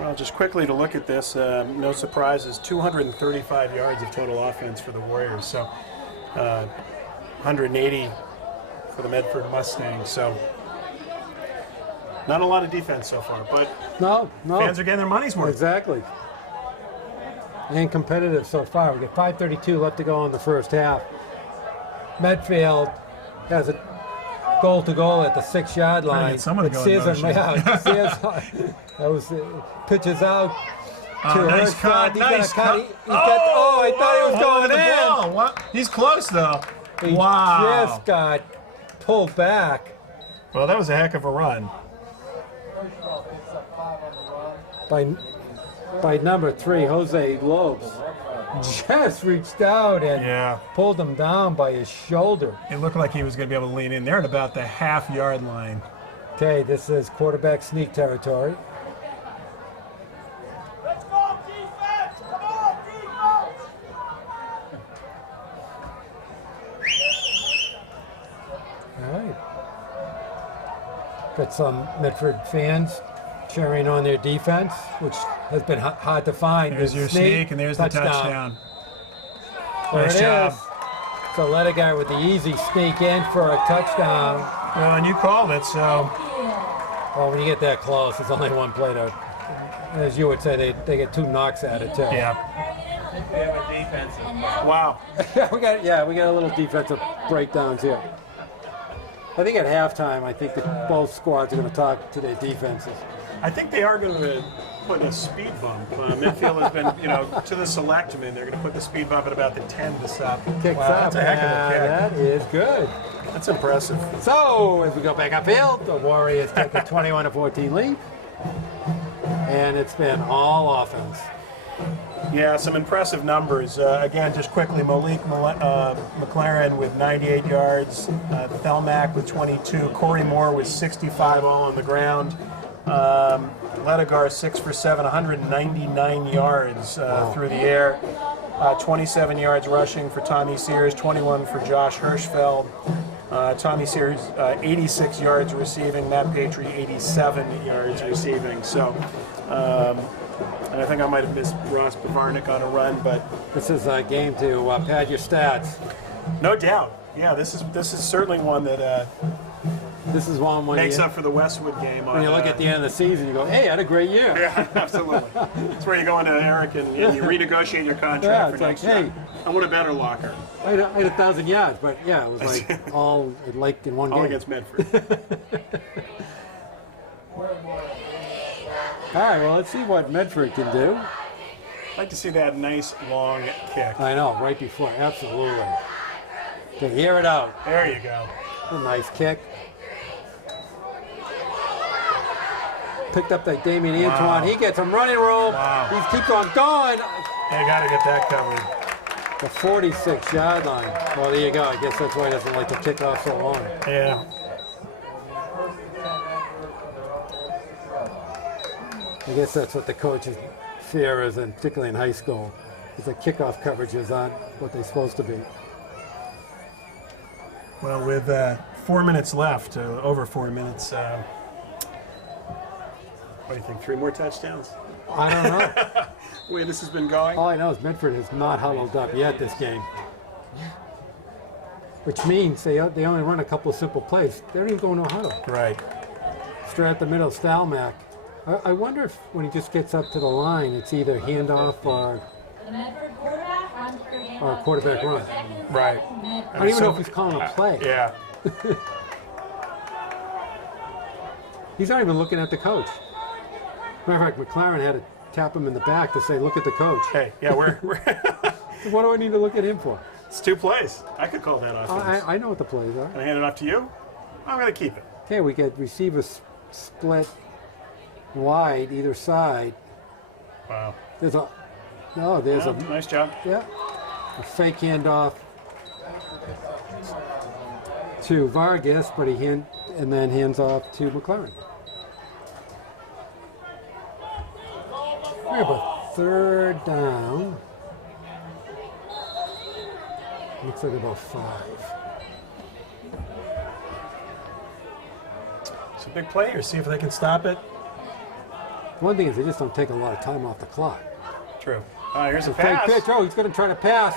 Well, just quickly to look at this, no surprises, 235 yards of total offense for the Warriors. So 180 for the Medford Mustangs. So not a lot of defense so far, but No. fans are getting their money's worth. Exactly. And competitive so far. We got 5:32 left to go in the first half. Medfield has a goal to goal at the 6-yard line. get someone to go in Sears motion. that was pitches out to Nice Hirschfeld. cut, He's nice gonna cut. cut. I thought he was holding going the in. ball. What? He's close though. He Wow. just got pulled back Well, that was a heck of a run. by number 3, Jose Lopes. Just reached out and Yeah. pulled him down by his shoulder. It looked like he was going to be able to lean in there at about the half-yard line. Okay, this is quarterback sneak territory. Let's go, defense! Come on, defense! All right. Got some Medford fans cheering on their defense, which has been hard to find. There's your sneak, and there's the touchdown. There Nice it job. is. So let a guy with the easy sneak in for a touchdown. Well, and you called it, so Well, when you get that close, it's only one play to, as you would say, they get 2 knocks at it too. yeah. We have a defensive foul. Wow. we got a little defensive breakdowns here. I think at halftime, I think that both squads are going to talk to their defenses. I think they are going to put a speed bump. Medfield has been, to the select. I mean, they're going to put the speed bump at about the 10 to stop. Kicks Wow, up. that's a heck of a kick. That is good. That's impressive. So as we go back upfield, the Warriors take a 21-14 lead, and it's been all offense. Yeah, some impressive numbers. Again, just quickly, McLaren with 98 yards, Thelmack with 22, Corey Moore with 65 all on the ground, Ledegar 6 for 7, 199 yards through the air, 27 yards rushing for Tommy Sears, 21 for Josh Hirschfeld. Tommy Sears, 86 yards receiving, Matt Patry, 87 yards receiving. So, and I think I might have missed Ross Bavarnik on a run, but This is a game to pad your stats. no doubt, yeah, this is certainly one that This is one when makes you, up for the Westwood game. when you look at the end of the season, you go, hey, I had a great year. Yeah, absolutely. It's where you go into Eric and you renegotiate your contract Yeah, for it's like, next year. hey. I want a better locker. I had 1,000 yards, but yeah, it was like all like in one All game. against Medford. All right, well, let's see what Medford can do. I'd like to see that nice long kick. I know, right before, absolutely. Okay, hear it out. There you go. A nice kick. Picked up that Damien Antoine. He gets some running room. Wow. He keeps on going. You got to get that covered. The 46-yard line. Well, there you go. I guess that's why he doesn't like to kick off so long. Yeah. I guess that's what the coach's fear is, and particularly in high school, is that kickoff coverages aren't what they're supposed to be. Well, with 4 minutes left, over 4 minutes, what do you think? 3 more touchdowns? I don't know. The way this has been going. All I know is Medford has not huddled up yet this game. Which means they only run a couple of simple plays. They don't even go no huddle. Right. Straight at the middle, Stalmack. I wonder if when he just gets up to the line, it's either handoff or The Medford quarterback runs for a or a quarterback run. Right. I don't even know if he's calling a play. Yeah. He's not even looking at the coach. Matter of fact, McLaren had to tap him in the back to say, look at the coach. Hey, yeah, we're What do I need to look at him for? it's 2 plays. I could call that offense. I know what the plays are. Can I hand it off to you? I'm going to keep it. Okay, we get receivers split wide either side. Wow. There's a Nice job. yeah, a fake handoff to Vargas, but and then hands off to McLaren. We have a 3rd down. Looks like about 5. It's a big play here. See if they can stop it. One thing is they just don't take a lot of time off the clock. True. Here's a Fake pass. pitch. Oh, he's going to try to pass.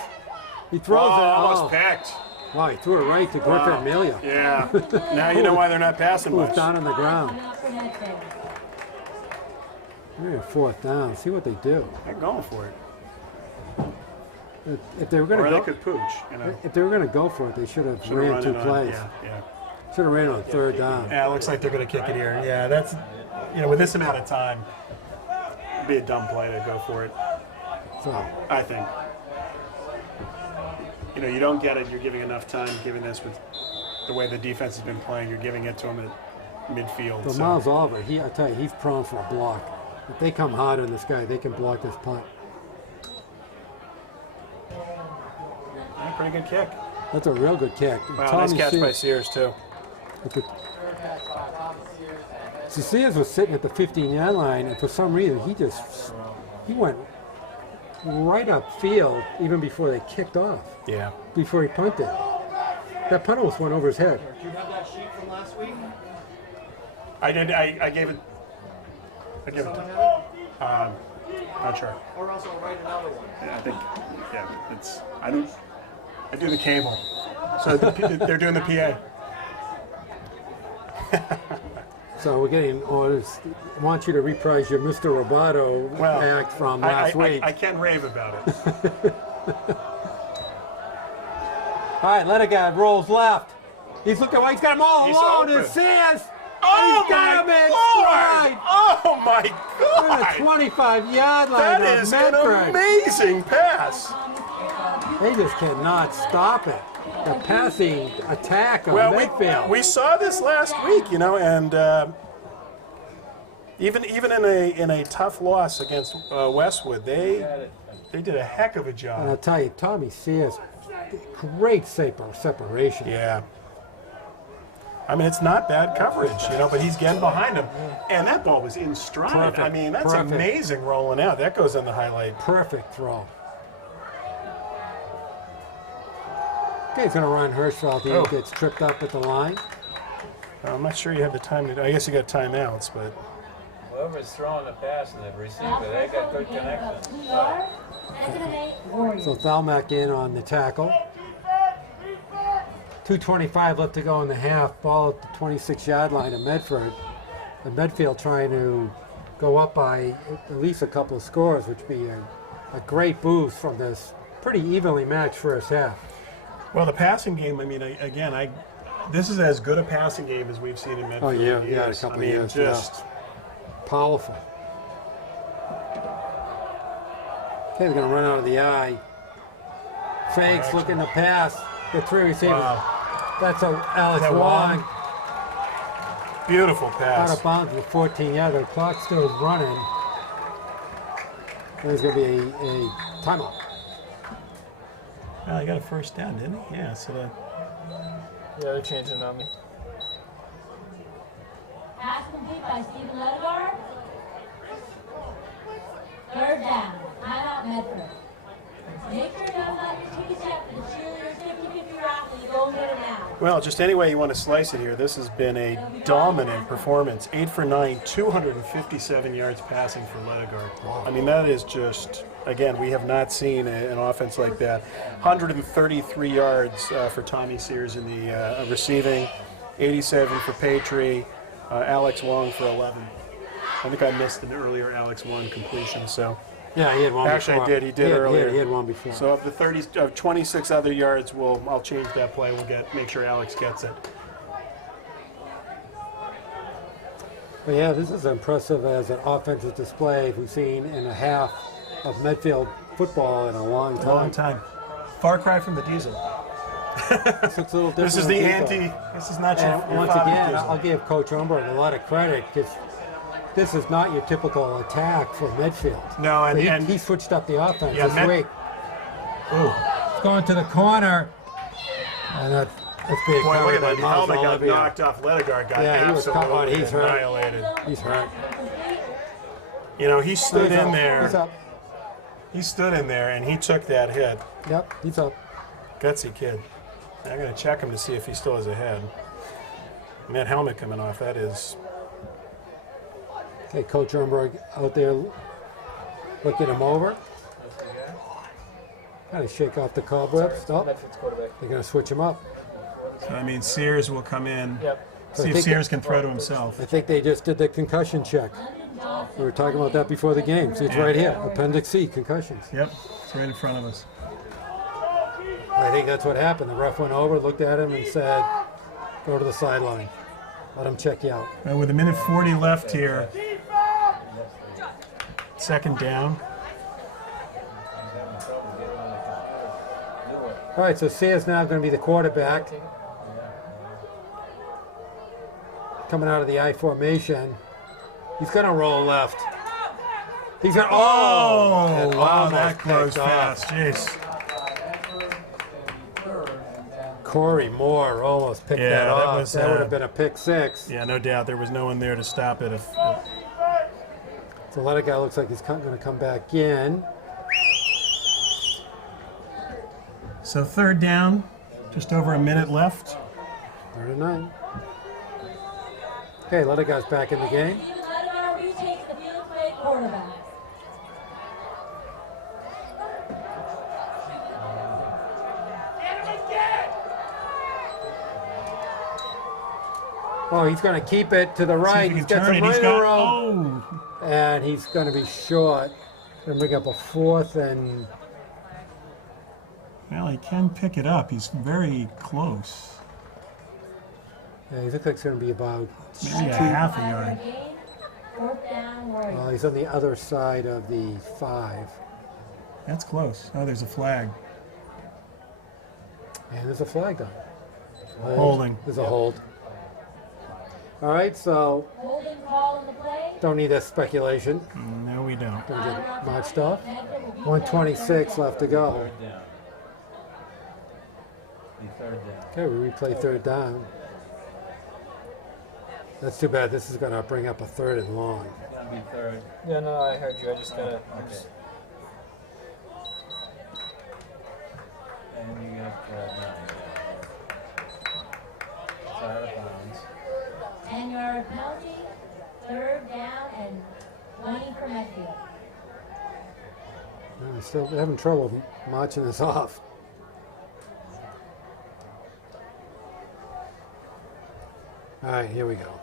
He throws it. Almost picked. Wow, he threw it right to Griffin Wow. Amelia. Yeah. Now you know why they're not passing Who was much. down on the ground. Enough for Medford. Maybe a 4th down. See what they do. They're going for it. If they were going Or to they go, could pooch. You know. if they were going to go for it, they should have Should've ran run 2 it on- plays. Yeah. Should have ran on 3rd down. Yeah, it looks like they're going to kick it here. Yeah, that's, with this amount of time, it'd be a dumb play to go for it, So I think. You don't get it. You're giving enough time, giving this with the way the defense has been playing. You're giving it to them at midfield. but So. Miles Oliver, I tell you, he's prone for a block. If they come hard on this guy, they can block this punt. Yeah, pretty good kick. That's a real good kick. Wow, nice catch by Sears, too. Sears was sitting at the 15-yard line, and for some reason, he went right upfield even before they kicked off, Yeah. before he punted. That punt almost went over his head. Do you have that sheet from last week? I did. I gave it. I gave it. Not sure. Or else I'll write another one. Yeah, I think. Yeah, it's. I don't. I do the cable. So they're doing the PA. So we're getting orders. I want you to reprise your Mr. Roboto act from last week. I can't rave about it. All right, Ledegar rolls left. He's looking away. He's got him all He's alone. open. And Sears. Oh He's got him in stride. Oh my On the God! 25-yard line That of is an Medford. amazing pass. They just cannot stop it. The passing attack on Well, Medfield. we saw this last week, and Even in a tough loss against Westwood, they did a heck of a And job. I'll tell you, Tommy Sears, great separation. Yeah. I mean, it's not bad coverage, but he's getting behind him. And that ball was in stride. Perfect, I mean, that's perfect. amazing rolling out. That goes in the highlight. Perfect throw. Okay, he's going to run Hirschfeld. He Oh. gets tripped up at the line. I'm not sure you have the time to. I guess you got timeouts, but Whoever's throwing the pass and the receiver, they got good connection. 2 yards. Second and 8, Warriors. So Thalmack in on the tackle. 2:25 left to go in the half. Ball at the 26-yard line of Medford. And Medfield trying to go up by at least a couple of scores, which would be a great boost from this pretty evenly matched first half. well, the passing game. I mean, this is as good a passing game as we've seen in Medfield. Oh, yeah, in yeah, years. a couple I mean, of years, yeah. just Powerful. Okay, they're going to run out of the eye. Fakes, looking to pass. The 3 receivers. wow. That's Alex that Wong. Wong? Beautiful Out pass. of bounds with 14 yards. The clock still is running. There's going to be a timeout. Well, he got a first down, didn't he? Yeah. So that. Yeah, they're changing on me. Pass complete by Stephen Ledegaard. Third down. Timeout Medford. Make sure you haven't got your tickets yet for the cheerleaders 50-50 raffle. You go and get it now. Well, just any way you want to slice it here, this has been a dominant performance. 8 for 9, 257 yards passing for Ledegaard. I mean, that is just, again, we have not seen an offense like that. 133 yards for Tommy Sears in the receiving, 87 for Patry, Alex Wong for 11. I think I missed an earlier Alex Wong completion, so. Yeah, he had one Actually, before. I did. He did earlier. He had one before. So of the 26 other yards, I'll change that play. Make sure Alex gets it. But yeah, this is impressive as an offensive display we've seen in a half of Medfield football in a long time. Long time. Far cry from the diesel. This looks a little different. This is the than anti. diesel. This is not your. And your once father's again, diesel. I'll give Coach Umberg a lot of credit because this is not your typical attack for Medfield. No, and- But and- he switched up the offense Yeah, this week. Ooh. It's going to the corner, and that's being Boy, look covered at by that. The Miles helmet got Olivier. knocked off. Ledegaard got Yeah, he was caught on. absolutely He's hurt. annihilated. He's hurt. He stood He's in up. there. He's up. He stood in there, and he took that hit. Yep, he's up. Gutsy kid. I'm going to check him to see if he still has a head. And that helmet coming off, that is. Okay, Coach Umberg out there looking him over. Kind of shake off the cobwebs. Stop. Medford's quarterback. They're going to switch him up. So, I mean, Sears will come in. Yep. So See I if think Sears can throw to himself. I think they just did the concussion check. We were talking about that before the game. See, it's right here. Appendix C, concussions. Yep, it's right in front of us. I think that's what happened. The ref went over, looked at him, and said, go to the sideline. Let him check you out. Well, with a minute 40 left here, second down. All right, so Sears now going to be the quarterback. Coming out of the I formation. He's going to roll left. He's going to, Oh, and wow, almost that goes picked off. fast. Jeez. Corey Moore almost picked Yeah, that that off. was, That would have been a pick six. Yeah, no doubt. There was no one there to stop it. So the other guy looks like he's going to come back in. So third down, just over a minute left. 39. Okay, other guy's back in the game. Stephen Ledegaard retakes the field to play quarterback. Oh, he's going to keep it to the See right. if he He's can got turn some it. He's running got. room. Oh, And he's going to be short. Going to bring up a fourth and well, he can pick it up. He's very close. yeah, he looks like it's going to be about Maybe a half a yard. Fourth down, Warriors. He's on the other side of the 5. That's close. Oh, there's a flag. And there's a flag on. Holding. There's a hold. All right, so Holding call on the play. Don't need that speculation. No, we don't. Don't get marched off. 126 left to go. Third down. Be third down. Okay, we replay third down. That's too bad. This is going to bring up a third and long. It's gonna be third. Yeah, no, I heard you. I just gotta. Okay. And you get 9. It's out of bounds. And your penalty, third down and 20 for Medfield. I'm still having trouble marching this off. All right, here we go.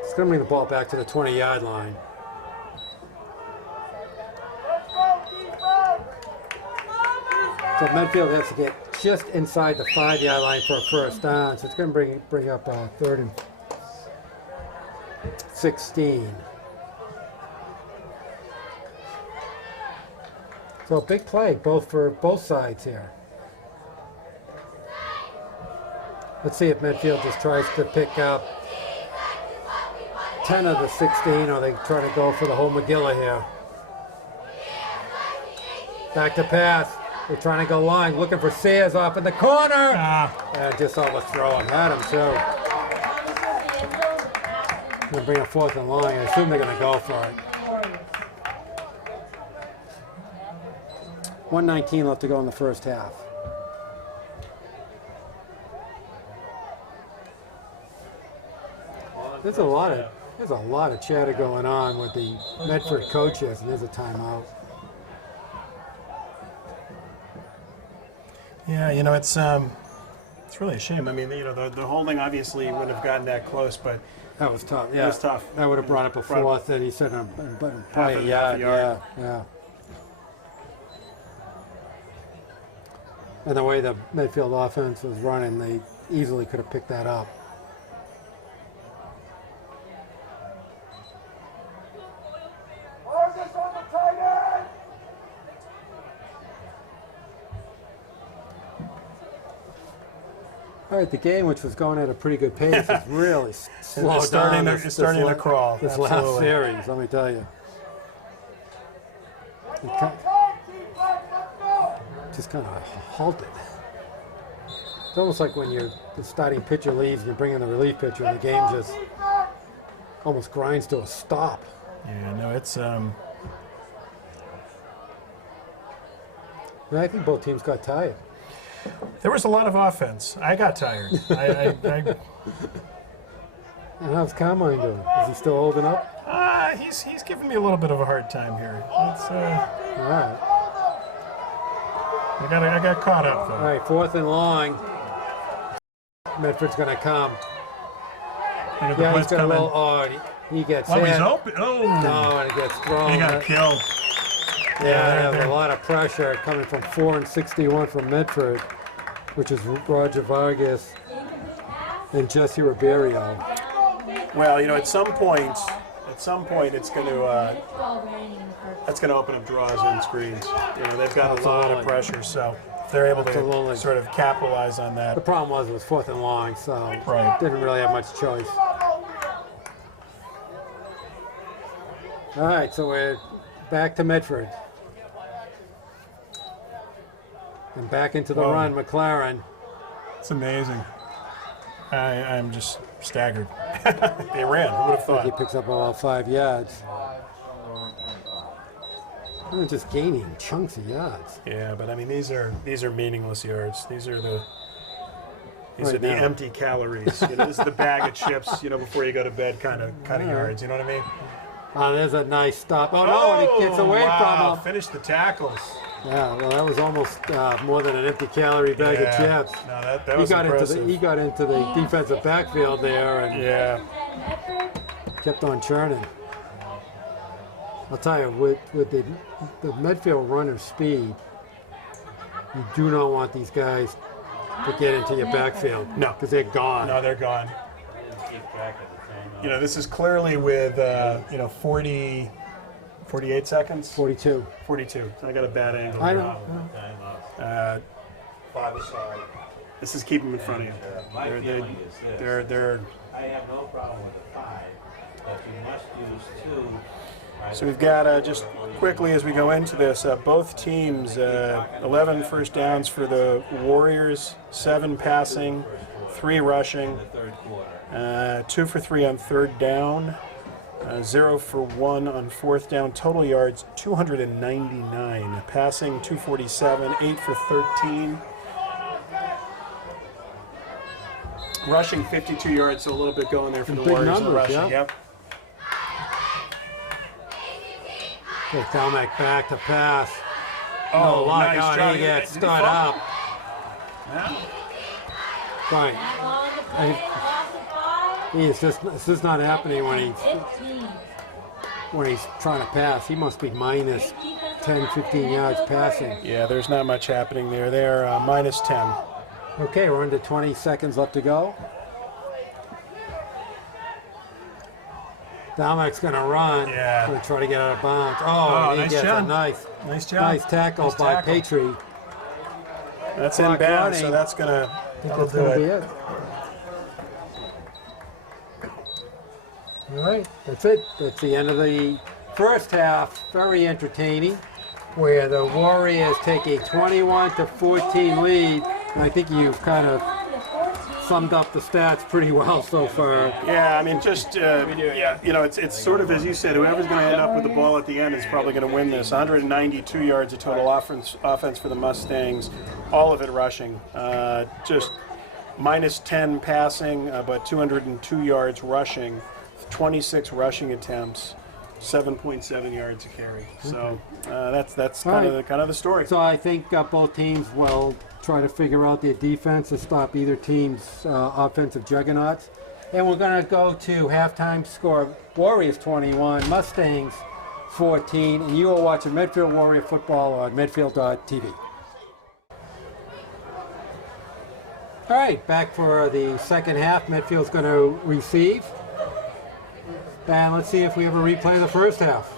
It's going to bring the ball back to the 20-yard line. Let's go, defense! So Medfield has to get just inside the 5-yard line for a first down. So it's going to bring up third and 16. So a big play, for both sides here. Let's see if Medfield just tries to pick up 10 of the 16, or they try to go for the whole Magilla here. Back to pass. They're trying to go line, looking for Sears off in the corner. And just overthrow him. Had him too. Going to bring a fourth and long. I assume they're going to go for it. 1:19 left to go in the first half. There's a lot of chatter going on with the Medford coaches, and there's a timeout. Yeah, you know, it's really a shame. I mean, you know, the holding obviously wouldn't have gotten that close, but That was tough. Yeah, That was tough. That would have brought up a Brought- fourth, and he said, probably Half a a yard. yard. Yeah. And the way the Medfield offense was running, they easily could have picked that up. Marcus on the tight end! All right, the game, which was going at a pretty good pace, is really slowed It's starting down. to- it's starting to crawl, This last absolutely. series, let me tell you. Let's It go, ki- tight defense, let's go! just kind of halted. It's almost like when the starting pitcher leaves and you bring in the relief pitcher, and the game just Defense! almost grinds to a stop. yeah, no, it's And I think both teams got tired. there was a lot of offense. I got tired. I And how's Carmine doing? Is he still holding up? he's giving me a little bit of a hard time here. It's, All right. I got caught up All though. right, fourth and long. Medford's going to come. You know, the Yeah, he's blitz got a coming. little odd. He gets Oh, hit. he's open. Oh, No, and it gets thrown. he got killed. Yeah, there's they're- a lot of pressure coming from 4 and 61 from Medford, which is Roger Vargas and Jesse Ribeiro. Well, you know, at some point, it's going to that's going to open up draws and screens. You know, they've got a lot of Absolutely. pressure, so if they're able Absolutely. to sort of capitalize on The that. problem was it was fourth and long, so Right. didn't really have much choice. All right, so we're back to Medford. And back into the Whoa. run, McLaren. It's amazing. I'm just staggered. They ran. Who would have He thought? picks up about 5 yards. They're just gaining chunks of yards. Yeah, but I mean, these are meaningless yards. These are the Right now. empty calories. You know, this is the bag of chips. You know, before you go to bed, kind of yards. You know what I mean? Oh, there's a nice stop. Oh, no, and he gets away wow. from him. Finish the tackles. Yeah, well, that was almost more than an empty calorie bag of chips. No, that He was got impressive. he got into the defensive backfield there and Yeah. kept on churning. I'll tell you, with the Medfield runner speed, you do not want these guys to get into your backfield. No. Because they're gone. No, they're gone. I didn't keep track of the time. You know, this is clearly with 48 seconds. 42. 42. I got a bad angle. I here. know. Uh, Five aside. this is keep them in front of you. My They're- feeling is this. They're I have no problem with the 5. But you must use 2. So we've got, just quickly as we go into this, both teams, 11 first downs for the Warriors, 7 passing, 3 rushing, The third quarter. 2 for 3 on third down, 0 for 1 on fourth down. Total yards 299, passing 247, 8 for 13. Rushing 52 yards, so a little bit going there for the Big Warriors. in numbers, rushing. yeah. Yep. Okay, Dalmac back to pass. Oh, look nice out, job. he gets Did he stood fumble? up. Yeah. Right. Back on the play, loss of 5. This is not happening when 15. he's trying to pass. He must be minus 10, 15 yards passing. Yeah, there's not much happening there. They're minus 10. Okay, we're under 20 seconds left to go. Dalmac's going to run. Yeah. Going to try to get out of bounds. Oh, he nice gets job. a nice Nice tackle Nice by tackle. Patry. That's Clock inbound, so running. that's gonna I think that'll that's do going to be it. it. All right, that's it. That's the end of the first half. Very entertaining, where the Warriors take a 21-14 lead. And I think you've kind of summed up the stats pretty well so far. Yeah, I mean, just it's sort of as you said. Whoever's going to end up with the ball at the end is probably going to win this. 192 yards of total offense for the Mustangs, all of it rushing. Just minus 10 passing, but 202 yards rushing, 26 rushing attempts, 7.7 yards a carry. So that's kind of the story. So I think both teams will try to figure out their defense to stop either team's offensive juggernauts. And we're going to go to halftime score: Warriors 21, Mustangs 14. And you are watching Medfield Warrior football on Medfield.tv. All right, back for the second half. Medfield's going to receive. And let's see if we ever replay the first half.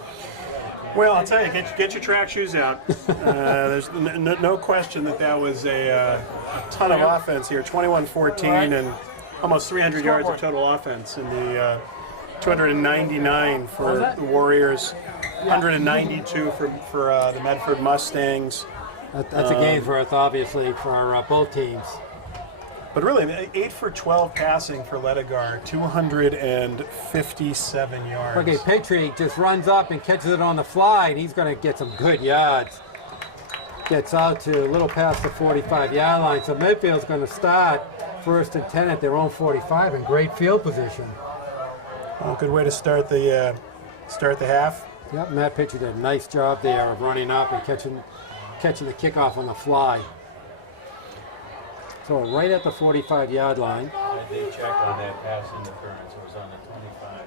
Well, I'll tell you, get your track shoes out. There's no question that was a ton of offense here. 21-14 and almost 300 yards of total offense in the 299 for the Warriors, 192 for the Medford Mustangs. That's a game's worth, obviously, for both teams. But really, 8 for 12 passing for Ledegar, 257 yards. Okay, Patry just runs up and catches it on the fly, and he's going to get some good yards. Gets out to a little past the 45-yard line. So Medfield's going to start first and 10 at their own 45 in great field position. Well, good way to start the half. Yep, Matt Patry did a nice job there of running up and catching the kickoff on the fly. So right at the 45-yard line. I did check on that pass interference. It was on the 25.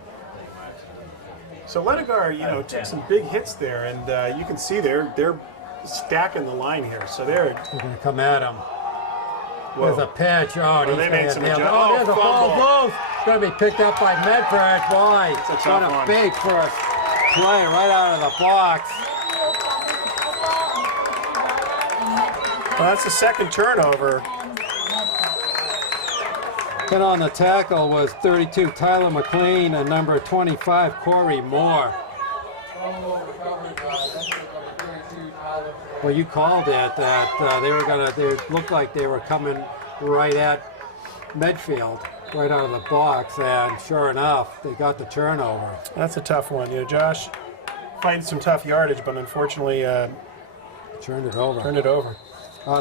So Ledegar, took some big hits there, and you can see they're stacking the line here. So they're going to come at him. whoa. There's a pitch. Oh, Well, they made some adjustments. there's a ball Fumble. loose. Going to be picked up by Medford. Boy, a tough what a one. big first play right out of the box. Well, that's the second turnover. Then on the tackle was 32 Tyler McLean and number 25 Corey Moore. Well, you called it that they looked like they were coming right at Medfield, right out of the box, and sure enough, they got the turnover. That's a tough one. Josh fighting some tough yardage, but unfortunately Turned it over. turned it over.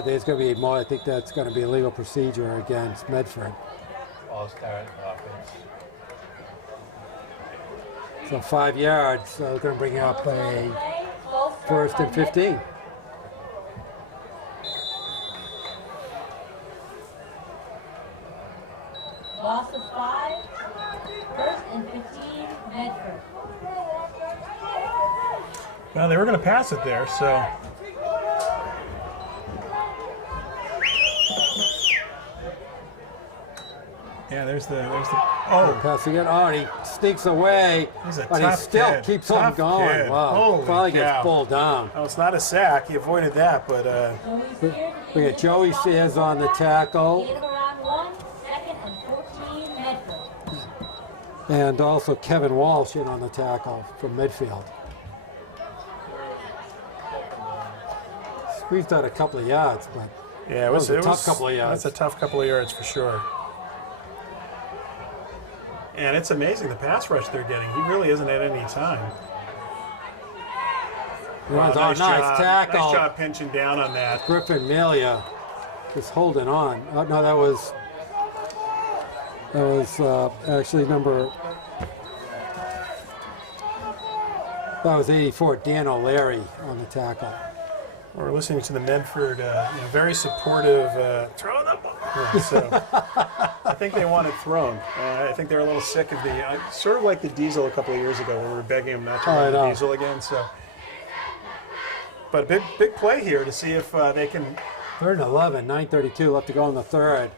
There's going to be more. I think that's going to be a legal procedure against Medford. All-star offense. So 5 yards. So they're going to bring up a first and 15. Loss of 5. First and 15, Medford. Well, they were going to pass it there, so. Yeah, there's the. Oh, Passing it on, he sneaks away, He's a but he tough still kid. keeps on Tough going. kid. Wow, Holy finally gets cow. pulled down. oh, it's not a sack. He avoided that, but We got Joey Sears on the tackle. Gain of around 1, second and 14, Medford. And also Kevin Walsh in on the tackle from Medfield. Squeezed out a couple of yards, but Yeah, it was a tough couple of yards. That's a tough couple of yards for sure. And it's amazing the pass rush they're getting. He really isn't at any time. Nice job. tackle. Nice job pinching down on that. Griffin Melia just holding on. Oh, no, that was actually that was 84, Dan O'Leary on the tackle. We're listening to the Medford, very supportive throw the ball. Yeah, so I think they want it thrown. I think they're a little sick of the sort of like the Diesel a couple of years ago when we were begging them not to run the Diesel again. So, but big play here to see if they can. 3rd and 11, 9:32 left to go in the third.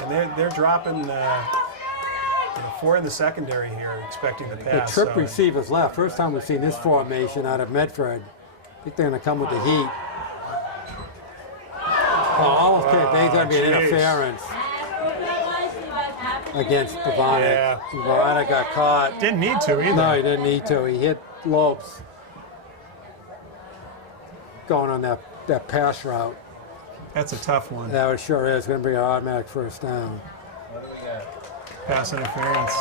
And they're dropping 4 in the secondary here, expecting the The pass. trip receivers left. First time we've seen this formation out of Medford. I think they're going to come with the heat. Oh, almost kidding. There's going to be an interference against Pavonic. Yeah. Pavonic got caught. Didn't need to either. No, he didn't need to. He hit Lopes going on that pass route. That's a tough one. That it sure is. Going to be an automatic first down. What do we got? Pass interference.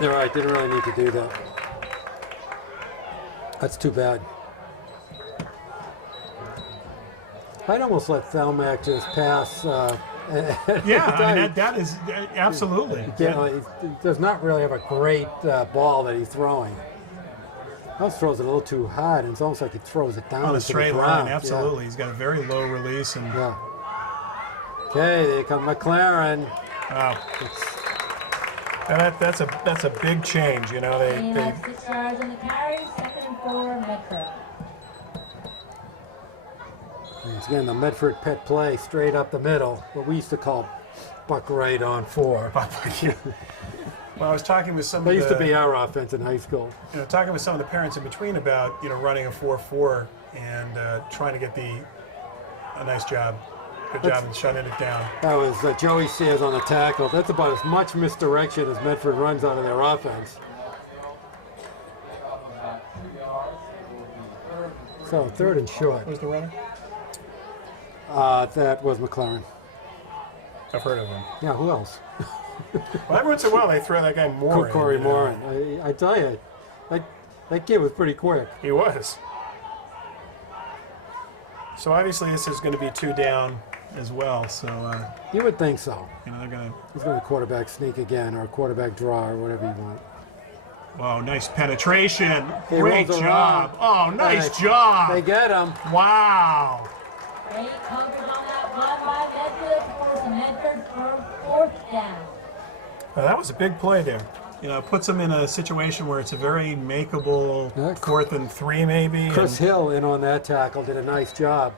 You're right. Didn't really need to do that. That's too bad. I'd almost let Thelmack just pass. Yeah, I mean, that is absolutely. He does not really have a great ball that he's throwing. He also throws it a little too hard, and it's almost like he throws it down On a into straight the line, ground. absolutely. He's got a very low release. And Yeah. Okay, there come McLaren. wow. That's a big change, And that's 6 yards on the carry, 2nd and 4, Medford. Once again, the Medford pet play straight up the middle, what we used to call buck right on 4. Well, I was talking with some That of used the, to be our offense in high school. talking with some of the parents in between about running a 4-4 and trying to get a nice job. Good job in shutting it down. That was Joey Sears on the tackle. That's about as much misdirection as Medford runs out of their offense. So 3rd and short. Who's the runner? That was McLaren. I've heard of him. Yeah, who else? Well, every once in a while they throw that guy Moore. Corey in, Morin. I tell you, that kid was pretty quick. He was. So obviously this is going to be 2 down as well. So You would think so. they're going to. He's going to quarterback sneak again, or a quarterback draw, or whatever you want. Wow, nice penetration. He Great rolls job. around. Oh, nice Nice. job. They get him. Wow. Great coverage on that run by Medford, force Medford for 4th down. Well, that was a big play there. It puts them in a situation where it's a very makeable Yeah. 4th and 3 maybe. Chris and- Hill in on that tackle did a nice job.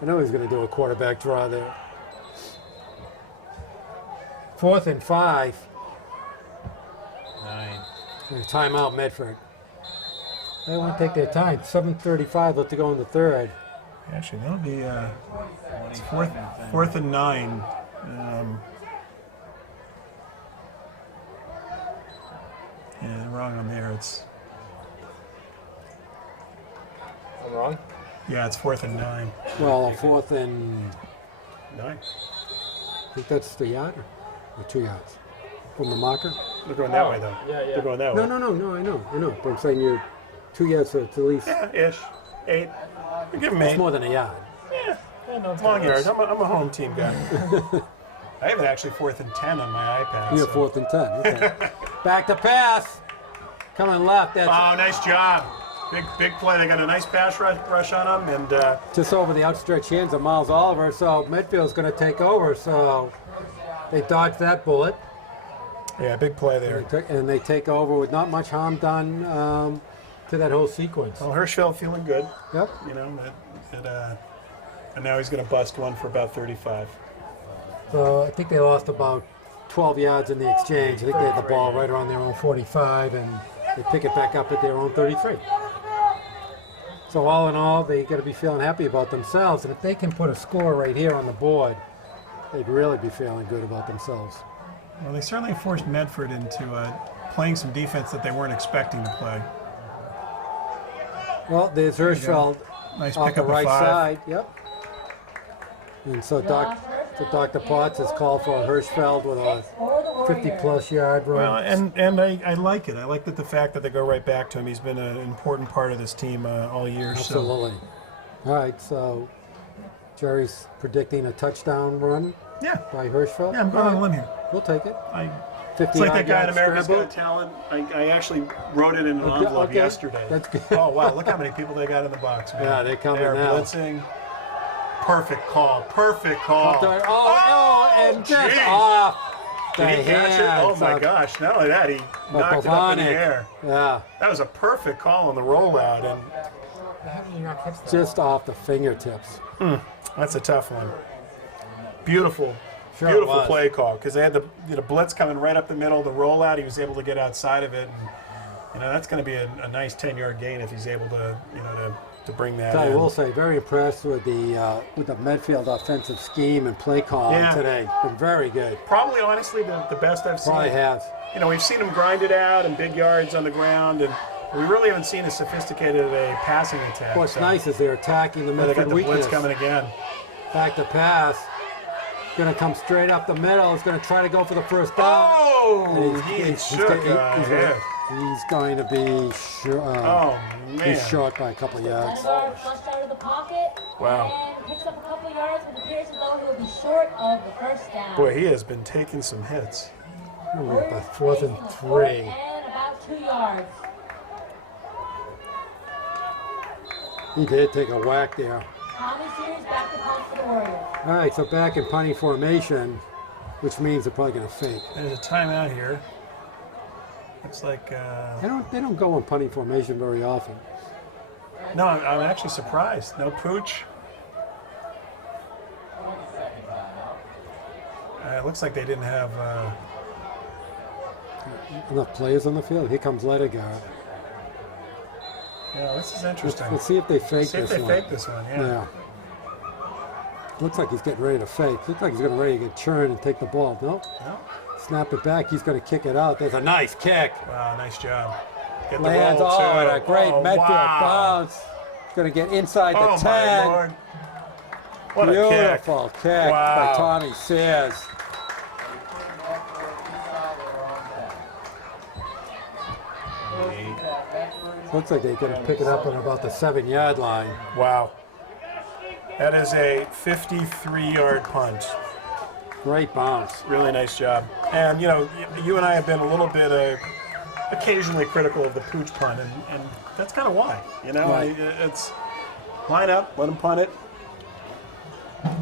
I know he's going to do a quarterback draw there. 4th and 5. 9. Timeout, Medford. They want to take their time. 7:35 left to go in the third. Actually, that'll be it's 4th and 9. Yeah, wrong on there. I'm wrong. Yeah, it's 4th and 9. Well, 4th and 9. I think that's the yard or 2 yards from the marker. They're going that way though. Yeah. They're going that No, way. no, I know. But I'm saying you're 2 yards to at least. Yeah, ish. 8. I'll give them It's 8. more than a yard. Yeah, No, long yards. I'm a home team guy. I have it actually 4th and 10 on my iPad. You're so. 4th and 10. Okay. Back to pass. Coming left. That's Oh, nice job. Big play. They got a nice pass rush on them, and just over the outstretched hands of Miles Oliver. So Medfield's going to take over. So they dodged that bullet. yeah, big play there. And they take over with not much harm done to that whole sequence. Well, Hirschfeld feeling good. Yep. And now he's going to bust one for about 35. So I think they lost about 12 yards in the exchange. I think they had the ball right around their own 45, and they pick it back up at their own 33. So all in all, they got to be feeling happy about themselves. And if they can put a score right here on the board, they'd really be feeling good about themselves. Well, they certainly forced Medford into playing some defense that they weren't expecting to play. Well, there's Hirschfeld Nice off pick the up a right 5. side. Yep. And so Dr. Potts has called for Hirschfeld with a 50-plus yard run. Well, and I like it. I like that the fact that they go right back to him. He's been an important part of this team all year. Absolutely. All right, so Jerry's predicting a touchdown run Yeah. by Hirschfeld. Yeah, I'm going on a limb here. We'll take it. 50 it's like that guy in 50-yard America's scramble. Got Talent. I actually wrote it in an envelope Okay, yesterday. that's good. Oh, wow. Look how many people they got in the box. Man. Yeah, they're coming They're now. blitzing. Perfect call. Perfect call. And just jeez. off the Did he catch it? Oh, hands my of gosh. Not only that, he knocked it up in the Bovanik. air. Yeah, That was a perfect call on the rollout, and How did you not catch that? just off the fingertips. that's a tough one. Beautiful. Sure it Beautiful was. play call, because they had the blitz coming right up the middle, the rollout. He was able to get outside of it, and that's going to be a nice 10-yard gain if he's able to to bring that I in. will say, very impressed with the Medfield offensive scheme and play calling Yeah. today. Been very good. Probably, honestly, the best I've seen. Probably has. We've seen him grind it out and big yards on the ground, and we really haven't seen as sophisticated a passing attack. What's so- nice is they're attacking the But they got Medford the weakness. blitz coming again. Back to pass. Going to come straight up the middle. He's going to try to go for the first down. Oh, he shook He's going to be short. Oh, man. He's short by a couple of yards. Leonard flushed out of the pocket. Wow. And picks up a couple of yards, but appears as though he'll be short of the first down. Boy, he has been taking some hits. We're at 4th and 3. And about 2 yards. He did take a whack there. Tommy Sears back to punt for the Warriors. All right, so back in punting formation, which means they're probably going to fake. There's a timeout here. Looks like. They don't go in punting formation very often. No, I'm actually surprised. No pooch. It looks like they didn't have. Enough players on the field. Here comes Lettergaard. Yeah, this is interesting. Let's see if they fake See if this they one. fake this one. Yeah. Looks like he's getting ready to fake. Looks like he's getting ready to get churn and take the ball. Nope. No? Snap it back. He's going to kick it out. There's a nice kick. Wow, nice job. Get the Lands roll, too. and a great Medfield wow. bounce. Going to get inside Oh, the my 10. Lord. What a kick. Beautiful kick Wow. by Tommy Sears. Looks like they're going to pick it up at about the 7-yard line. Wow. That is a 53-yard punt. Great bounce. Really nice job. And, you and I have been a little bit occasionally critical of the pooch punt, and that's kind of why. Right. It's line up, let him punt it.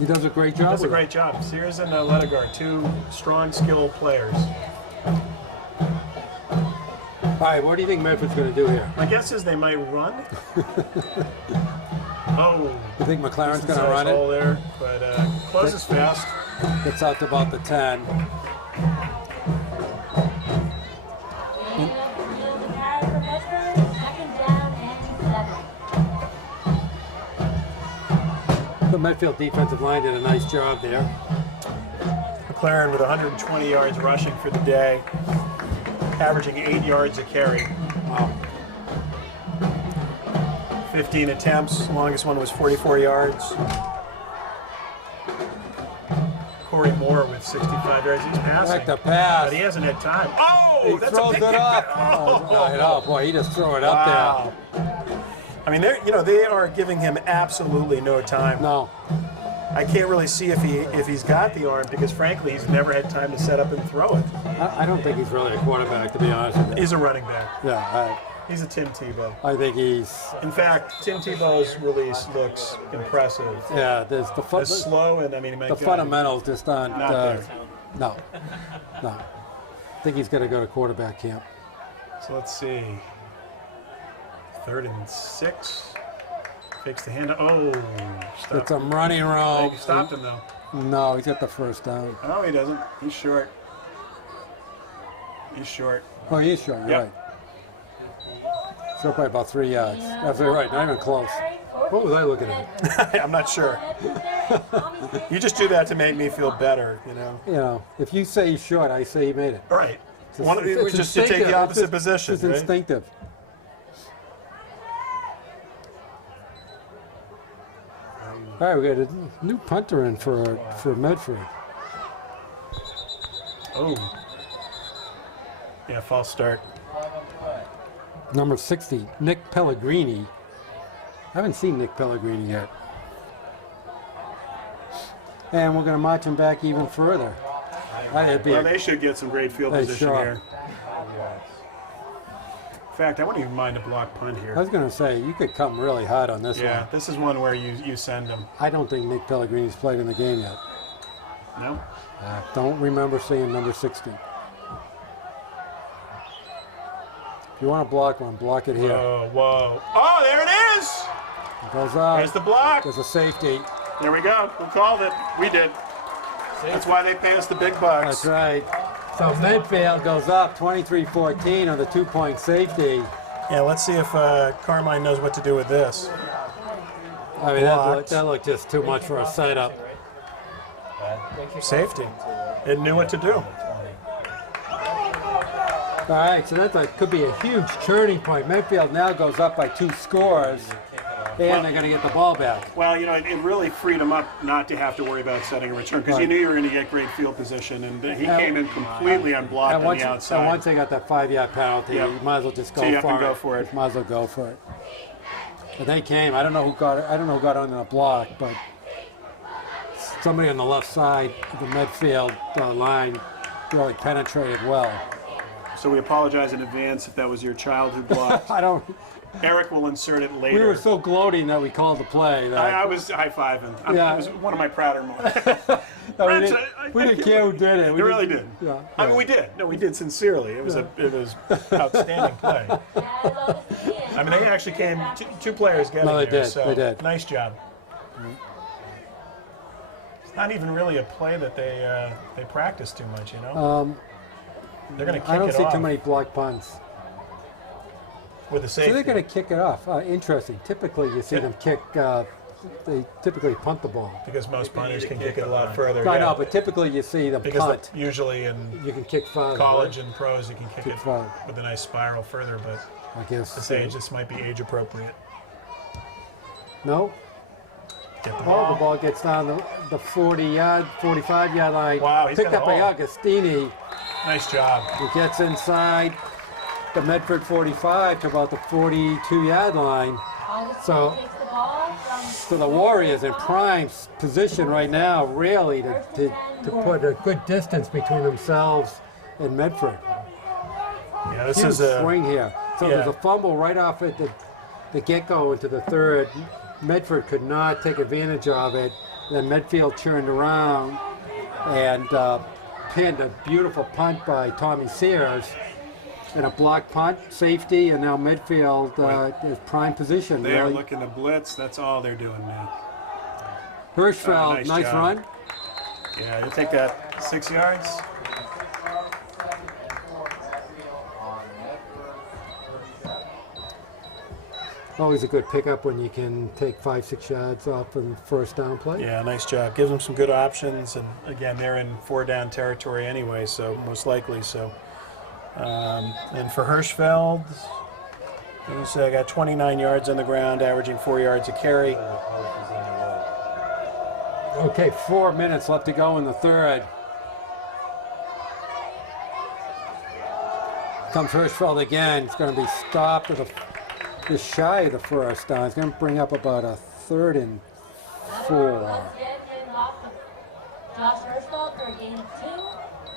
He does a great job. Does a with it. great job. Sears and Lettergaard, two strong, skilled players. All right, what do you think Medford's going to do here? My guess is they might run. Oh, You think McLaren's going to nice run hole it? there, but closes fast. Gets out to about the 10. And the carry for Medford, 2nd down and 7. The Medfield defensive line did a nice job there. McLaren with 120 yards rushing for the day, averaging 8 yards a carry. Wow. 15 attempts, the longest one was 44 yards. Corey Moore with 65 yards. He's passing, Back to pass. but he hasn't had time. Oh, He that's throws a big it kick. up. Oh, Boy, he just threw it up wow. I mean, they are giving him absolutely no time. there. No. I can't really see if he's got the arm because, frankly, he's never had time to set up and throw it. I don't think he's really a quarterback, to be honest with you. He's a running back. Yeah, He's a Tim Tebow. I think he's. In fact, Tim Tebow's release looks impressive. Yeah, there's the It's slow, and I mean, the fundamentals just aren't. Not there. No. I think he's going to go to quarterback camp. So let's see. 3rd and 6. Fakes the hand. Oh, stop. It's a running roll. He stopped him though. No, he's got the first down. No, he doesn't. He's short. He's short. Oh, he is short. You're Yep. right. Short by about 3 yards. Absolutely right. Not even close. What was I looking at? I'm not sure. Medford there, You just do that to make me feel better, you know. You know, if you say he's short, I say he made it. All right. It's We just take instinctive. the opposite It's position, It's right? instinctive. All right, we got a new punter in for Medford. Oh. Yeah, false start. Number 60, Nick Pellegrini. I haven't seen Nick Pellegrini yet. And we're going to march him back even further. That'd be Well, a- they should get some great field They position sure. here. In fact, I wouldn't even mind a block punt I here. was going to say, you could come really hard on this Yeah, one. this is one where you send them. I don't think Nick Pellegrini's played in the game yet. No? Don't remember seeing number 60. If you want to block one, block it here. Whoa, whoa. Oh, there it is! It goes up. There's the block. There's a safety. There we go. We called it. We did. That's why they pay us the big bucks. That's right. So Medfield goes up 23-14 on the 2-point safety. Yeah, let's see if Carmine knows what to do with this. I mean, Blocked. that looked just too much for a setup. Safety. It knew what to do. All right, so could be a huge turning point. Medfield now goes up by 2 scores, and they're going to get the ball back. Well, you know, it really freed him up not to have to worry about setting a return because you knew you were going to get great field position, and he came in completely unblocked on the outside. And once they got that 5-yard penalty, Yep. you might as well just go So you have for to it. go for it. You might as well go for it. But they came. I don't know who got it. I don't know who got on the block, but somebody on the left side of the Medfield line really penetrated well. So we apologize in advance if that was your child who blocked. I don't. Eric will insert it later. We were so gloating that we called the play. That, I was high-fiving. Yeah. It was one of my prouder moments. no, we Rich, didn't care who did it. We really did. Yeah. I mean, we did. No, we did sincerely. It was Outstanding play. I mean, they actually came, two players getting No, they there, did. so They did. nice job. It's not even really a play that they practice too much, you know? They're going to kick I don't it see off too many block punts. with the So safety. they're going to kick it off. Interesting. Typically, you see them kick. They typically punt the ball. Because most punters can kick it a lot further. I yeah. know, but typically you see them Because punt. usually in You can kick farther. college right? and pros, you can kick Kick it farther. with a nice spiral further, but I guess. this age, this might be age appropriate. No. Get the Oh, ball. the ball gets down the 40-yard, 45-yard line. Wow, he's Picked got up a by hole. Augustini. Nice job. He gets inside the Medford 45 to about the 42-yard line. So, so the Warriors in prime position right now, really, to put a good distance between themselves and Medford. Yeah, this Huge is a swing here. So yeah. there's a fumble right off at the get-go into the third. Medford could not take advantage of it. Then Medfield turned around and pinned a beautiful punt by Tommy Sears. And a block punt, safety, and now Medfield is prime position. They are really. looking to blitz. That's all they're doing now. Hirschfeld, nice job. run. Yeah, you'll take that 6 yards. Always a good pickup when you can take 5-6 yards off in the first down play. Yeah, nice job. Gives them some good options, and again, they're in 4-down territory anyway, so most likely. So, and for Hirschfeld, he's got 29 yards on the ground, averaging 4 yards a carry. Okay, 4 minutes left to go in the third. Comes Hirschfeld again. It's going to be stopped at just shy of the first down. It's going to bring up about a 3rd and 4. Josh Hirschfeld for a gain of 2,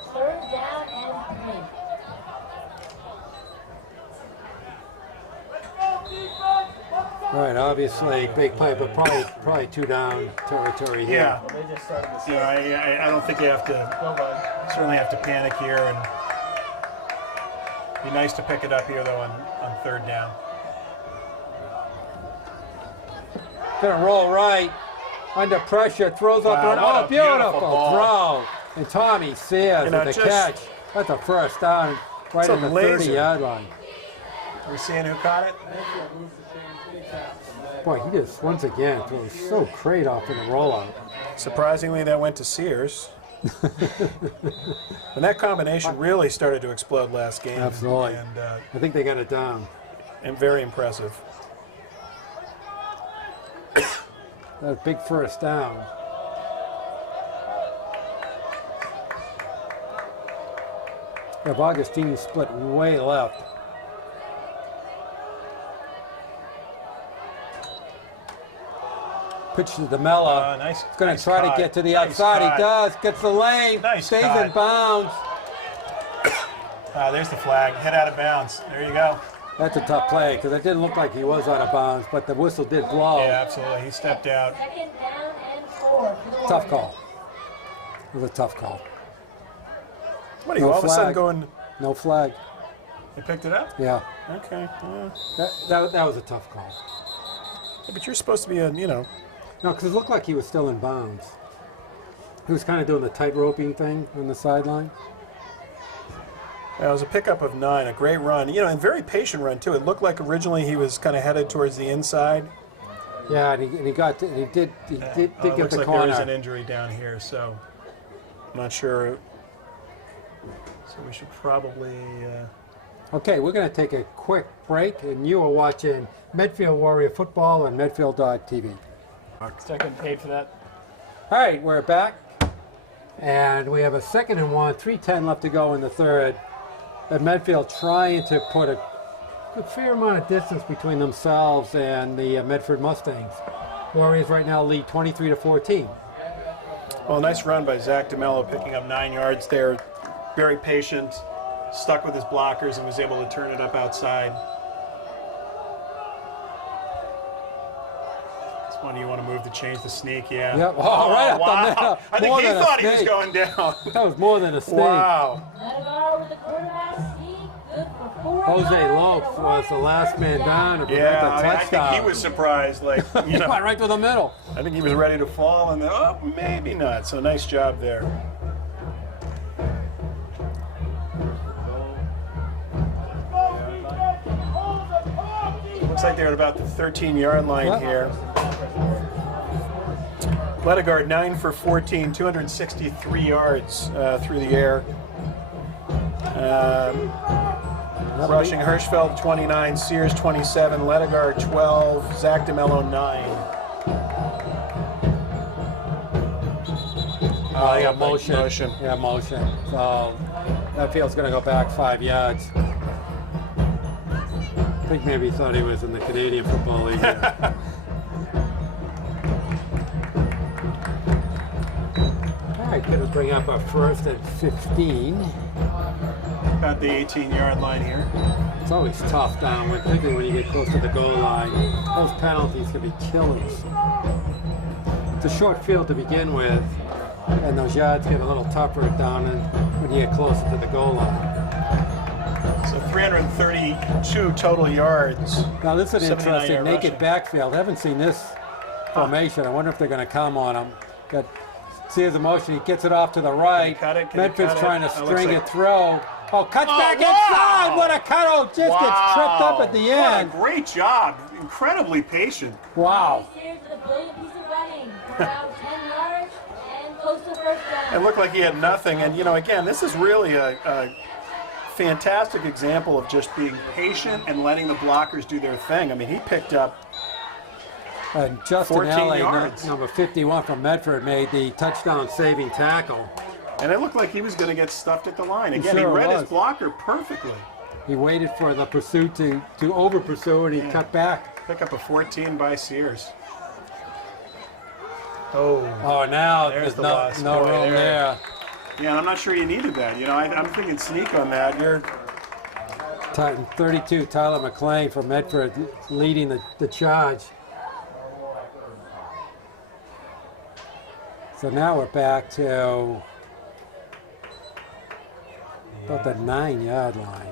3rd down and 3. All right, obviously big play, but probably 2 down territory here. Yeah, I don't think you have to, certainly have to panic here, and be nice to pick it up here, though, on 3rd down. Gonna roll right, under pressure, throws up. Wow, Run. what Oh, a beautiful beautiful ball. throw. And Tommy Sears You know, with the just- catch. That's a first down right It's a at the laser. 30-yard line. We're seeing who caught it. Boy, he just, once again, throws so great off in the rollout. Surprisingly, that went to Sears. And that combination really started to explode last game. Absolutely. And, I think they got it down. and very impressive. That was a big first down. If Augustine split way left. Pitch to DeMello. Nice. He's going nice to try caught. to get to the Nice outside. caught. He does. Gets the lane. Nice Stays caught. in bounds. There's the flag. Hit out of bounds. There you go. That's a tough play because it didn't look like he was out of bounds, but the whistle did blow. Yeah, absolutely. He stepped out. Second down and 4 for the Tough Warriors. call. It was a tough call. What are you No all of a sudden flag. going? No flag. They picked it up? Yeah. Okay. That was a tough call. But you're supposed to be a, No, because it looked like he was still in bounds. He was kind of doing the tight-roping thing on the sideline. It was a pickup of 9, a great run. And very patient run too. It looked like originally he was kind of headed towards the inside. Yeah, and he did It get looks the like corner. there is an injury down here, so I'm not sure. So we should probably. Okay, we're going to take a quick break, and you are watching Medfield Warrior Football on Medfield.tv. Second paid for that. All right, we're back, and we have a 2nd and 1, 3:10 left to go in the third. And Medfield trying to put a fair amount of distance between themselves and the Medford Mustangs. Warriors right now lead 23-14. Well, nice run by Zach DeMello, picking up 9 yards there. Very patient, stuck with his blockers, and was able to turn it up outside. This one you want to move to change the sneak, yeah. Yep. Oh, right up the wow. middle. I think More he than a thought he was snake. going down. That was more than a snake. Wow. Ledegar with the quarterback sneak. Good for 4 Jose yards, Lopes and the was the last man down to prevent Yeah, the I mean, I touchdown. think he was surprised. Like, He went right to the middle. I think he was ready to fall, and then, maybe not. So nice job there. Looks like they're at about the 13-yard line Yep. here. Ledegar 9 for 14, 263 yards through the air. Rushing Hirschfeld 29, Sears 27, Ledegar 12, Zach DeMello 9. Oh, yeah, motion. Motion. Yeah, motion. So that field's going to go back 5 yards. I think maybe he thought he was in the Canadian Football League. All right, going to bring up our 1st and 15. About the 18-yard line here. It's always tough down, particularly when you get close to the goal line. Those penalties can be killers. It's a short field to begin with, and those yards get a little tougher down when you get closer to the goal line. So 332 total yards. Now this is an 79 interesting yard naked rushing. backfield. I haven't seen this formation. I wonder if they're going to come on him. Got Sears in motion. He gets it off to the right. cut it? Can he Medford's cut it? trying to That looks string like- it through. Oh, cuts back wow! inside. What a cut! Oh, just gets tripped up at the end. What a great job. Incredibly patient. Wow. Sears with a brilliant piece of running for about 10 yards and close to first down. It looked like he had nothing. And, again, this is really a fantastic example of just being patient and letting the blockers do their thing. I mean, he picked up And Justin 14 Alley, yards. number 51 from Medford, made the touchdown-saving tackle. And it looked like he was going to get stuffed at the line. Again, sure he read was. his blocker perfectly. He waited for the pursuit to over-pursue, and he cut back. Pick up a 14 by Sears. Oh, Oh, now There's there's the no, loss. no Boy, room there. there. Yeah, and I'm not sure you needed that. I'm thinking sneak on that. You're 32, Tyler McLean from Medford leading the charge. So now we're back to about the 9-yard line.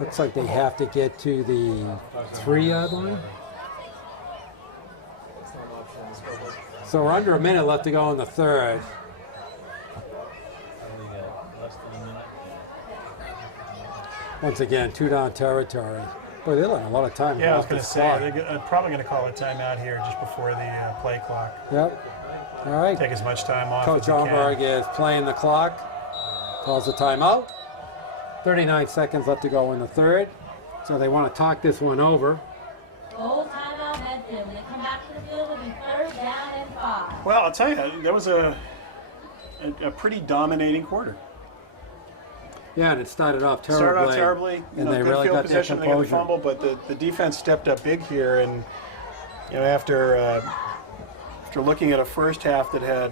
Looks like they have to get to the 3-yard line. So we're under a minute left to go in the third. Once again, 2-down territory. Boy, they're letting a lot of time Yeah, I was off going to this say, clock. they're probably going to call a timeout here just before the play clock. Yep. All right. Take as much time off Coach as you can. Omberg is playing the clock. Calls the timeout. 39 seconds left to go in the third. So they want to talk this one over. Goal timeout Medfield. When they come back to the field, it'll be 3rd down and 5. Well, I'll tell you, that was a pretty dominating quarter. Yeah, and it started off terribly. Started out terribly. And they good really field got their position. They got the composure. fumble, but the defense stepped up big here. And after looking at a first half that had,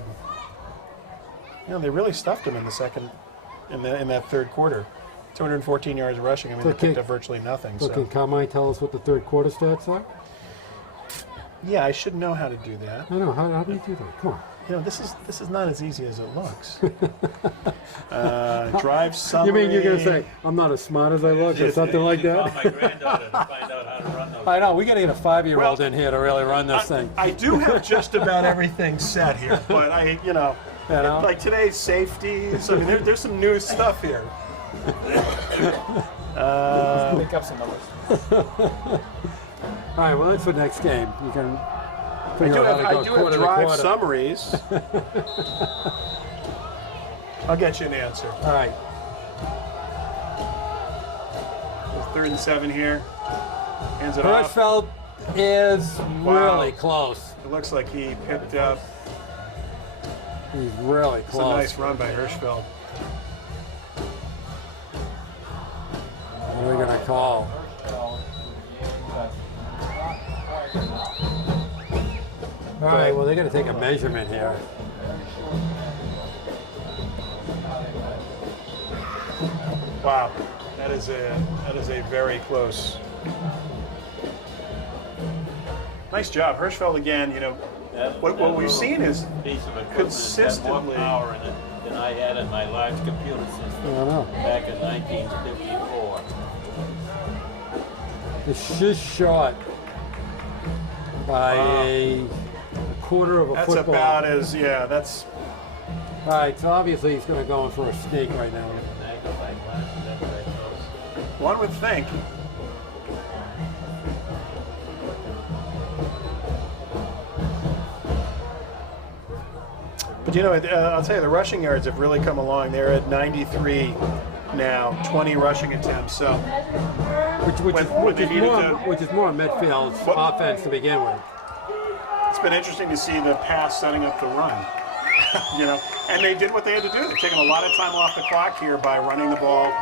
they really stuffed them in the second, in that third quarter. 214 yards rushing. I mean, they picked up virtually nothing. So can Carmine tell us what the third quarter stats are? Yeah, I should know how to do that. I know. How do you do that? Come on. This is not as easy as it looks. Drive summary. You mean you're going to say, I'm not as smart as I look or something like Call that? my granddaughter to find out how to run those. I know. We got to get a 5-year-old in here to really run this thing. I do have just about everything set here, but like today's safeties. I mean, there's some new stuff here. Pick up some numbers. All right, well, that's the next game. You can figure out how I to do go have quarter to drive quarter. summaries. I'll get you an answer. All right. 3rd and 7 here. Hands it off. Hirschfeld is Wow. really close. It looks like he picked up. He's really It's a close. nice run by Hirschfeld. What are we going to call? All right, well, they're going to take a measurement here. Wow, that is a very close. Nice job, Hirschfeld again. What we've seen is piece of equipment consistently- has more power in it than I had in my large computer I system don't know. back in 1954. It's just short by a quarter of a that's football. about as that's. All right, so obviously he's going to go in for a sneak right now. And I go like glasses, that's very close. One would think. But I'll tell you, the rushing yards have really come along. They're at 93 now, 20 rushing attempts. So Which is more Medfield's offense to begin with. It's been interesting to see the pass setting up the run. And they did what they had to do. They've taken a lot of time off the clock here by running the ball.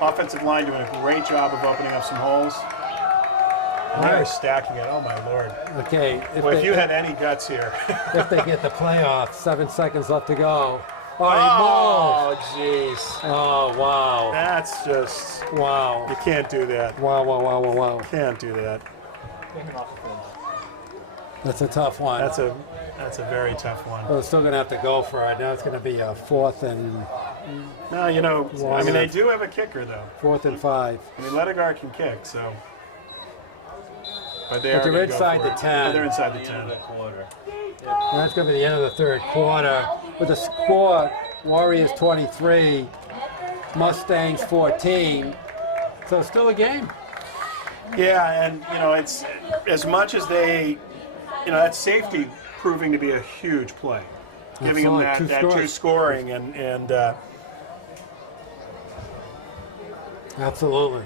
Offensive line doing a great job of opening up some holes. and they're stacking it. Oh my Lord! Okay, If you had any guts here. if they get the playoff, 7 seconds left to go. Oh, jeez. Oh, wow. That's just. Wow. You can't do that. Wow, wow, wow, wow, wow. Can't do that. That's a tough one. That's a very tough one. Well, they're still going to have to go for it. Now it's going to be a 4th and No, I mean, they do have a kicker, though. 4th and 5. I mean, Ledegar can kick, so. But But they're inside the 10. They're inside the The end of 10. the quarter. And that's going to be the end of the third quarter. With the score, Warriors 23, Mustangs 14. So still a game. Yeah, and it's as much as they, that safety proving to be a huge play, giving them Absolutely. that Two two scores. scoring and Absolutely.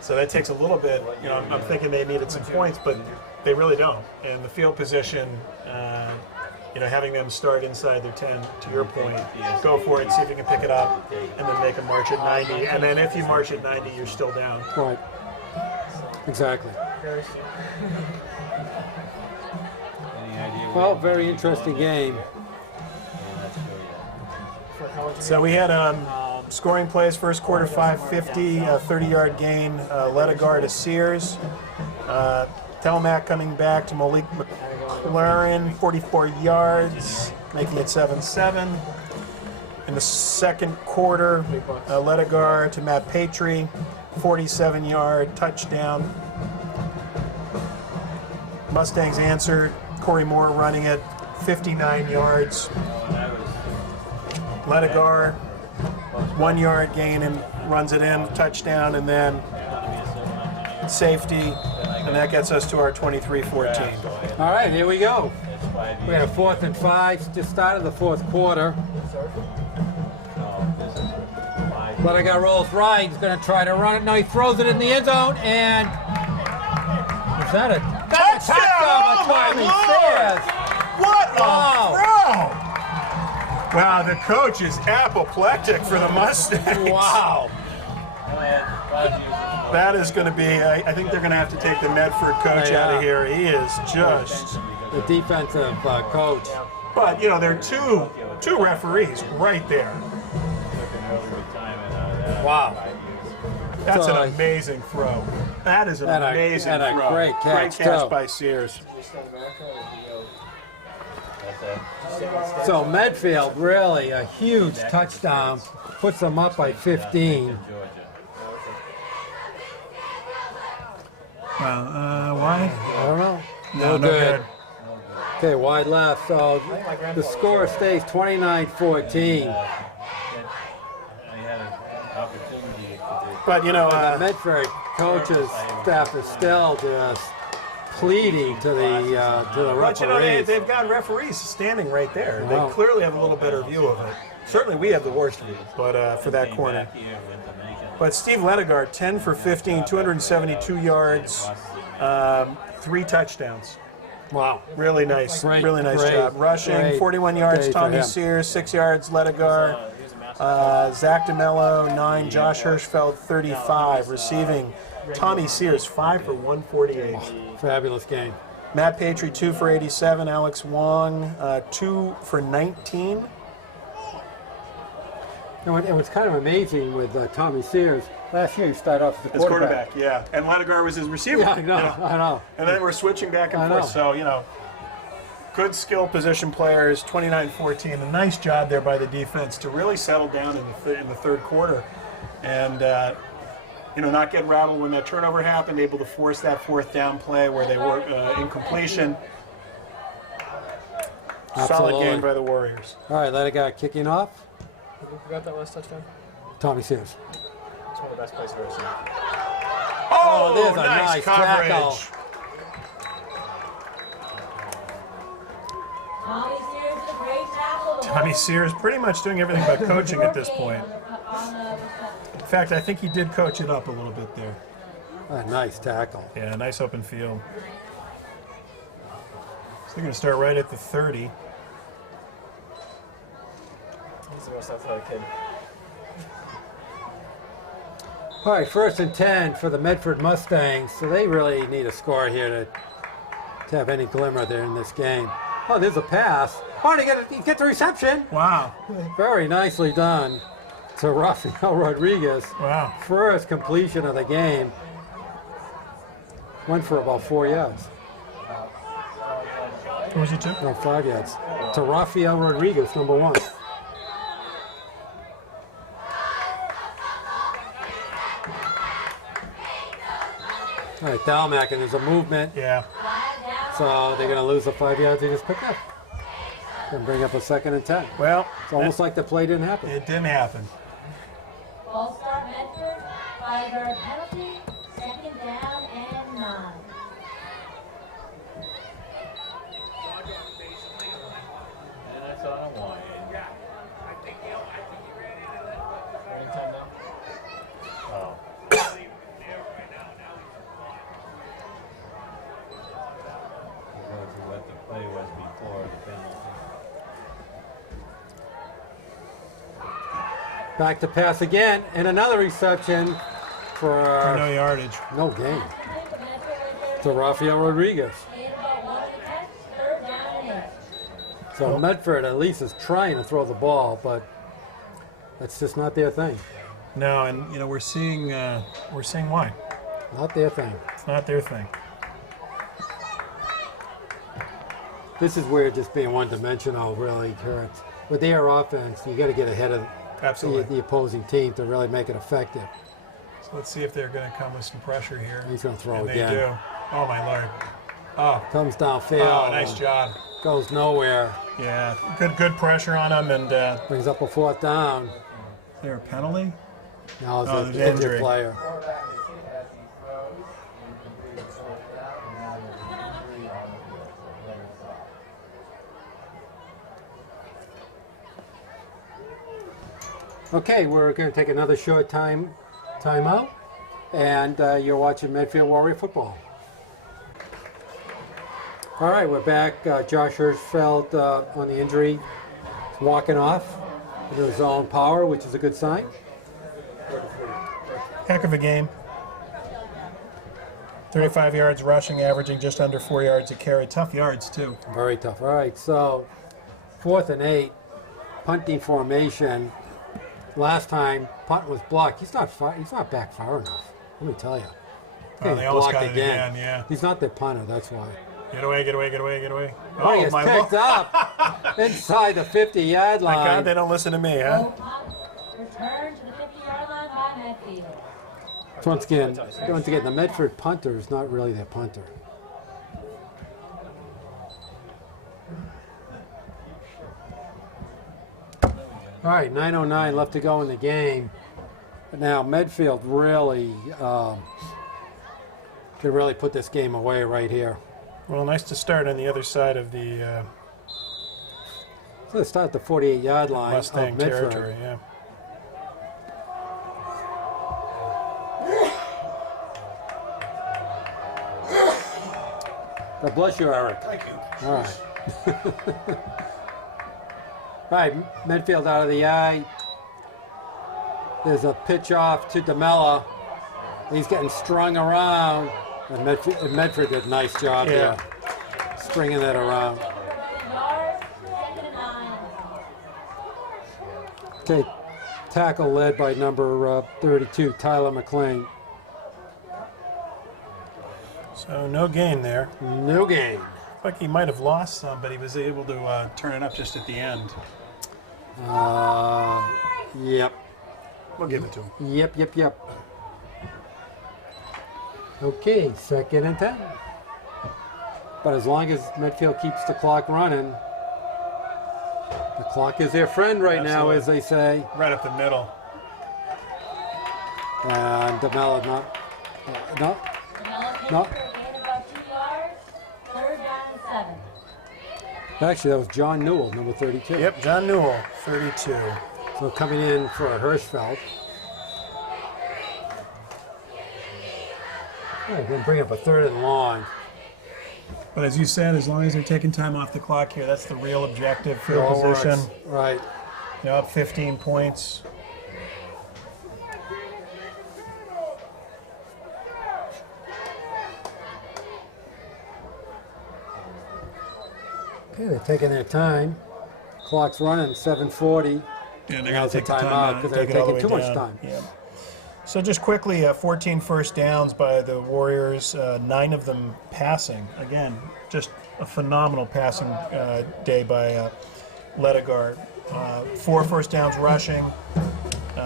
So that takes a little bit. I'm thinking they needed some points, but they really don't. And the field position, having them start inside their 10, to your point, go for it, see if you can pick it up, and then make them march at 90. And then if you march at 90, you're still down. Right. Exactly. Any idea what- Well, very interesting game. So we had scoring plays, first quarter 550, 30-yard gain, Ledegar to Sears. Telmac coming back to Malik McLaren, 44 yards, making it 7-7. In the second quarter, Ledegar to Matt Patry, 47-yard touchdown. Mustangs answered, Corey Moore running it, 59 yards. Oh, and I was Ledegar 1 yard gain and runs it in, touchdown, and then safety, and that gets us to our 23-14. All right, here we go. We had a 4th and 5, just started the 4th quarter. Lettigar rolls right, he's going to try to run it. No, he throws it in the end zone, and is that a touchdown? Oh, my Tommy Lord! Sayers. What a Wow. throw! Wow, the coach is apoplectic for the Mustangs. Wow. That is going to be, I think they're going to have to take the Medford coach They out are. of here. He is just, The defensive coach. but you know, there are two referees right there. Wow. That's So, an amazing throw. That is an and a- amazing and a throw. great catch, too. by Sears. So Medfield, really a huge touchdown, puts them up by 15. Why? I don't know. No good. Okay, wide left. So the score stays 29-14. But you know, The Medford coaches staff is still just pleading to the but you know, referees. they've got referees standing right there. Wow. They clearly have a little better view of it. Certainly, we have the worst view, but for that corner. But Steve Lettigar, 10 for 15, 272 yards, 3 touchdowns. Wow. Really nice, Great, really nice great, job. Rushing, great 41 yards, day for Tommy him. Sears, 6 yards, Lettigar, Zach DeMello, 9, Josh Hirschfeld, 35. Receiving, Tommy Sears, 5 for 148. Fabulous game. Matt Patry, 2 for 87. Alex Wong, 2 for 19. And what's kind of amazing with Tommy Sears, last year he started off as a His quarterback. quarterback, yeah. And Lettigar was his receiver. Yeah, I know, you know. I know. And then we're switching back I and know. forth. So, you know, Good skill position players, 29-14. A nice job there by the defense to really settle down in the third quarter. And, you know, not get rattled when that turnover happened, able to force that 4th down play where they were incompletion. Solid Absolutely. game by the Warriors. All right, let it go. Kicking off. Who got that last touchdown? Tommy Sears. It's one of the best plays I've ever seen. Oh, there's a nice nice coverage. tackle. Tommy Sears did a great tackle. Tommy Sears pretty much doing everything but coaching at this point. In fact, I think he did coach it up a little bit there. A nice tackle. Yeah, nice open field. So they're going to start right at the 30. He's the most athletic kid. All right, 1st and 10 for the Medford Mustangs. So they really need a score here to have any glimmer there in this game. Oh, there's a pass. Oh, he get the reception. Wow. Very nicely done to Rafael Rodriguez. Wow. First completion of the game. Went for about 4 yards. Who was he to? No, 5 yards. To Rafael Rodriguez, number 1. All right, Dalmac, and there's a movement. Yeah. So they're going to lose the 5 yards they just picked up. And bring up a 2nd and 10. Well, It's almost like the play didn't happen. it didn't happen. Ball start Medford, 5-yard penalty, 2nd down and 9. And that's on a wine. Running time now. Oh. We'll go to what the play was before the penalty. Back to pass again, and another reception for No yardage. no gain to Rafael Rodriguez. Gain about 1 and a catch, 3rd down and 8. So Medford at least is trying to throw the ball, but that's just not their thing. No, and you know we're seeing why. Not their thing. It's not their thing. This is where just being one-dimensional really hurts. With their offense, you got to get ahead of Absolutely. the opposing team to really make it effective. So let's see if they're going to come with some pressure here. He's going to throw And again. they do. Oh my Lord. Oh, Comes downfield. oh, nice job. Goes nowhere. Yeah, good pressure on him, and Brings up a 4th down. there a penalty? No, it's Oh, an there's injured injury. player. Okay, we're going to take another short timeout, and you're watching Medfield Warrior football. All right, we're back. Josh Hirschfeld on the injury, walking off into his own power, which is a good sign. Heck of a game. 35 yards rushing, averaging just under 4 yards a carry. Tough yards, too. Very tough. All right, so 4th and 8, punting formation. Last time, punt was blocked. He's not back far enough. Let me tell you. Oh, they almost got it again, yeah. He's not the punter. That's why. Get away, get away, get away, get away. Oh, he gets picked up inside the 50-yard line. Thank God they don't listen to me, huh? No punt. Return to the 50-yard line by Medfield. Once again, the Medford punter is not really their punter. All right, 9:09 left to go in the game. Now Medfield really could really put this game away right here. Well, nice to start on the other side of the So let's start at the 48-yard line Mustang of Medford. territory, yeah. God bless you, Eric. Thank you. All right. All right, Medfield out of the eye. There's a pitch off to DeMella. He's getting strung around. And Medford did a nice job here, stringing that around. Yards, 2nd and 9. Okay, tackle led by number 32, Tyler McLean. So no gain there. No gain. Like he might have lost some, but he was able to turn it up just at the end. Yep. We'll give it to him. Yep. Okay, 2nd and 10. But as long as Medfield keeps the clock running, the clock is their friend right now, Absolutely. as they say. Right up the middle. And DeMella not. No. DeMella pitched No. for a gain of about 2 yards. 3rd down and 7. Actually, that was John Newell, number 32. Yep, John Newell, 32. So coming in for Hirschfeld. All right, we'll bring up a 3rd and long. But as you said, as long as they're taking time off the clock here, that's the real objective, field All position. works. Right. They're up 15 points. Okay, they're taking their time. Clock's running, 7:40. And they're Now's the time out because they're take it all the taking way too much down. time. Yeah. So just quickly, 14 first downs by the Warriors, 9 of them passing. Again, just a phenomenal passing day by Ledegaard. 4 first downs rushing,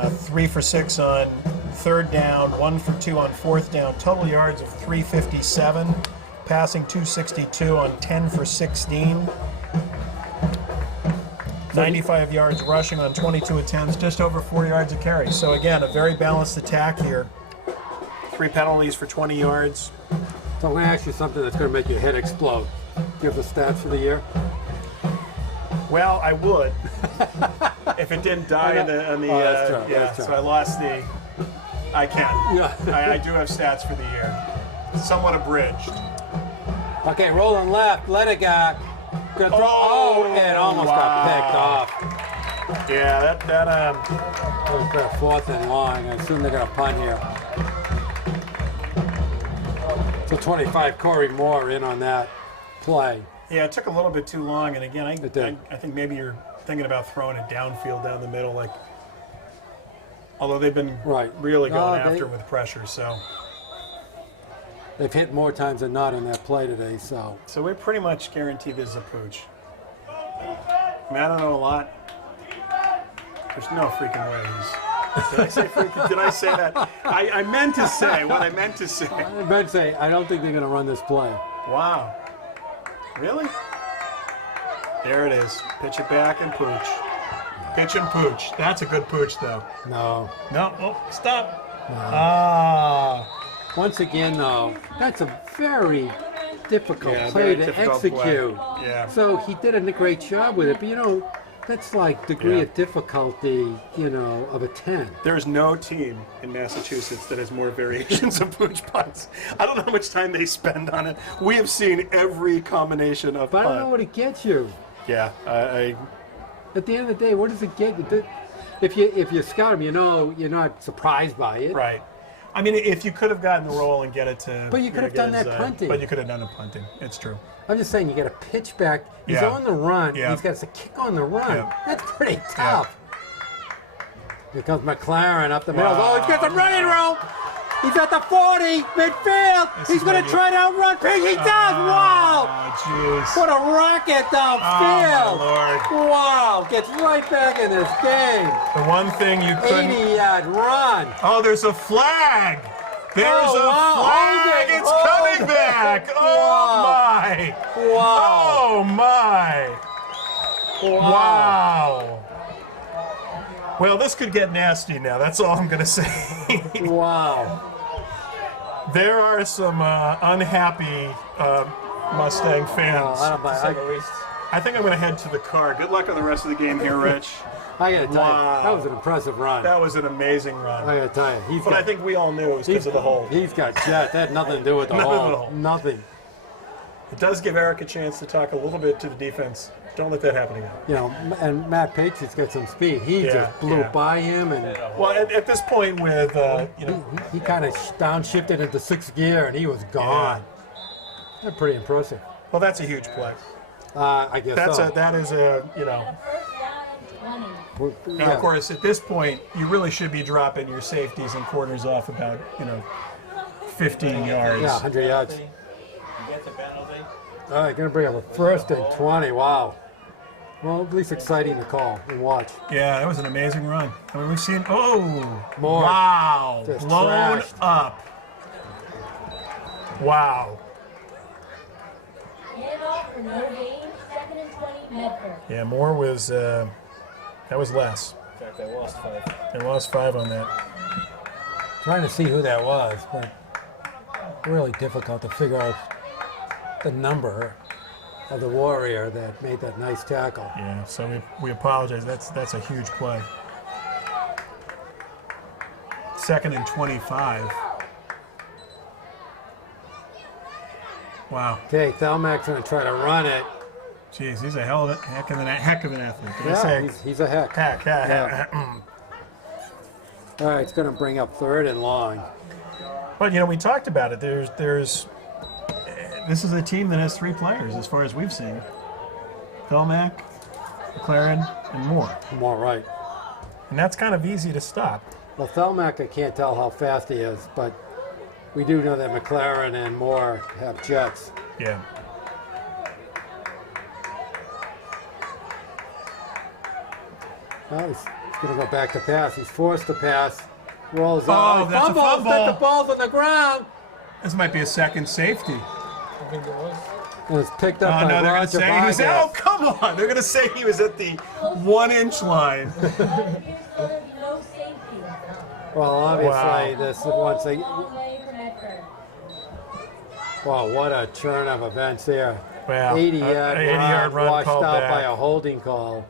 3 for 6 on 3rd down, 1 for 2 on 4th down. Total yards of 357, passing 262 on 10 for 16. 95 yards rushing on 22 attempts, just over 4 yards a carry. So again, a very balanced attack here. 3 penalties for 20 yards. So I'm going to ask you something that's going to make your head explode. Do you have the stats for the year? Well, I would if it didn't die on the Oh, that's true, yeah. that's true. So I lost the. I can. Yeah. I do have stats for the year, somewhat abridged. Okay, rolling left, Ledegaard. Gonna throw, it almost got picked off. Yeah, that That was a 4th and long. I assume they're going to punt here. So 25, Corey Moore in on that play. yeah, it took a little bit too long. And again, It did. I think maybe you're thinking about throwing it downfield down the middle, like. Although they've been Right. really going No, after with pressure, so. They've hit more times than not on that play today, so. So we're pretty much guaranteed this is a pooch. I mean, I don't know a lot. There's no freaking way he's. Did I say freaking? Did I say that? I meant to say what I meant to say. I meant to say, I don't think they're going to run this play. Wow. Really? There it is. Pitch it back and pooch. Pitch and pooch. That's a good pooch, though. No. No. Oh, stop. Ah. Once again, though, that's a very difficult Yeah, play very to difficult play. execute. Yeah. So he did a great job with it, but you know, that's like degree Yeah. of difficulty, you know, of a 10. There's no team in Massachusetts that has more variations of pooch punts. I don't know how much time they spend on it. We have seen every combination of But I don't know punt. what it gets you. Yeah, I At the end of the day, what does it get you? If you scout him, you know you're not surprised by it. Right. I mean, if you could have gotten the roll and get it to. But you could have done that punting. But you could have done the punting. It's true. I'm just saying, you got a pitch back. He's Yeah. on the run. Yeah. He's got to kick on the run. Yeah. That's pretty tough. Here comes McLaren up the middle. Oh, he's got the running room. He's at the 40, midfield. This He's is going when to you- try to outrun Pig. He does. Wow. Oh, jeez. What a rocket downfield. Oh, my Wow. Gets right back in this game. The one thing you couldn't. 80-yard run. Oh, there's a flag. There's Oh, a wow. flag. Holding. It's coming back. Oh, my. Wow. Oh, my. Wow. Well, this could get nasty now. That's all I'm going to say. Wow. There are some unhappy Mustang fans. I don't buy. To say the least. I think I'm going to head to the car. good luck on the rest of the game here, Rich. I gotta tell Wow. you, that was an impressive run. That was an amazing I run. gotta tell you, he's But got, I think we all knew it was because of the hold. he's got jet. That had nothing to do with the Nothing at hole. all. Nothing. It does give Eric a chance to talk a little bit to the defense. Don't let that happen again. You know, and Matt Patriot's got some speed. He Yeah, just blew yeah. by him, and Well, at this point with, he kind of downshifted into sixth gear, and he was gone. That's pretty impressive. well, that's a huge play. I guess so. That is a, First down at 20. Now, Yeah. of course, at this point, you really should be dropping your safeties and corners off about, 15 yards. Yeah, 100 yards. You get the penalty. All right, gonna bring up a first and 20. Wow. Well, at least exciting to call and watch. Yeah, that was an amazing run. I mean, we've seen, More. wow, Just blown trashed. up. Wow. Hand off for Notre Dame. 2nd and 20, Medford. Yeah, Moore was, that was less. In fact, I lost 5. They lost 5 on that. Trying to see who that was, but really difficult to figure out the number of the Warrior that made that nice tackle. Yeah, so we apologize. That's a huge play. 2nd and 25. Wow. Okay, Thelmack's gonna try to run it. Jeez, he's a heck of an athlete. Did I Yeah, say he's a heck. heck? Yeah. All right, it's gonna bring up 3rd and long. But we talked about it. There's this is a team that has 3 players as far as we've seen. Thelmack, McLaren, and Moore. More right. And that's kind of easy to stop. Well, Thelmack, I can't tell how fast he is, but we do know that McLaren and Moore have jets. Yeah. Well, he's going to go back to pass. He's forced to pass. Rolls Oh, out. that's a Fumbles, fumble. got the ball's on the ground. This might be a second safety. I think it was. And it's picked up Oh, by no, they're going Roger to say he was. Oh, Vargas. come on! They're going to say he was at the 1-inch line. Here's no safety. Well, obviously, Wow. this is once they. Long way for Medford. Wow, what a turn of events there. Wow. 80-yard 80-yard run washed called out back. by a holding call.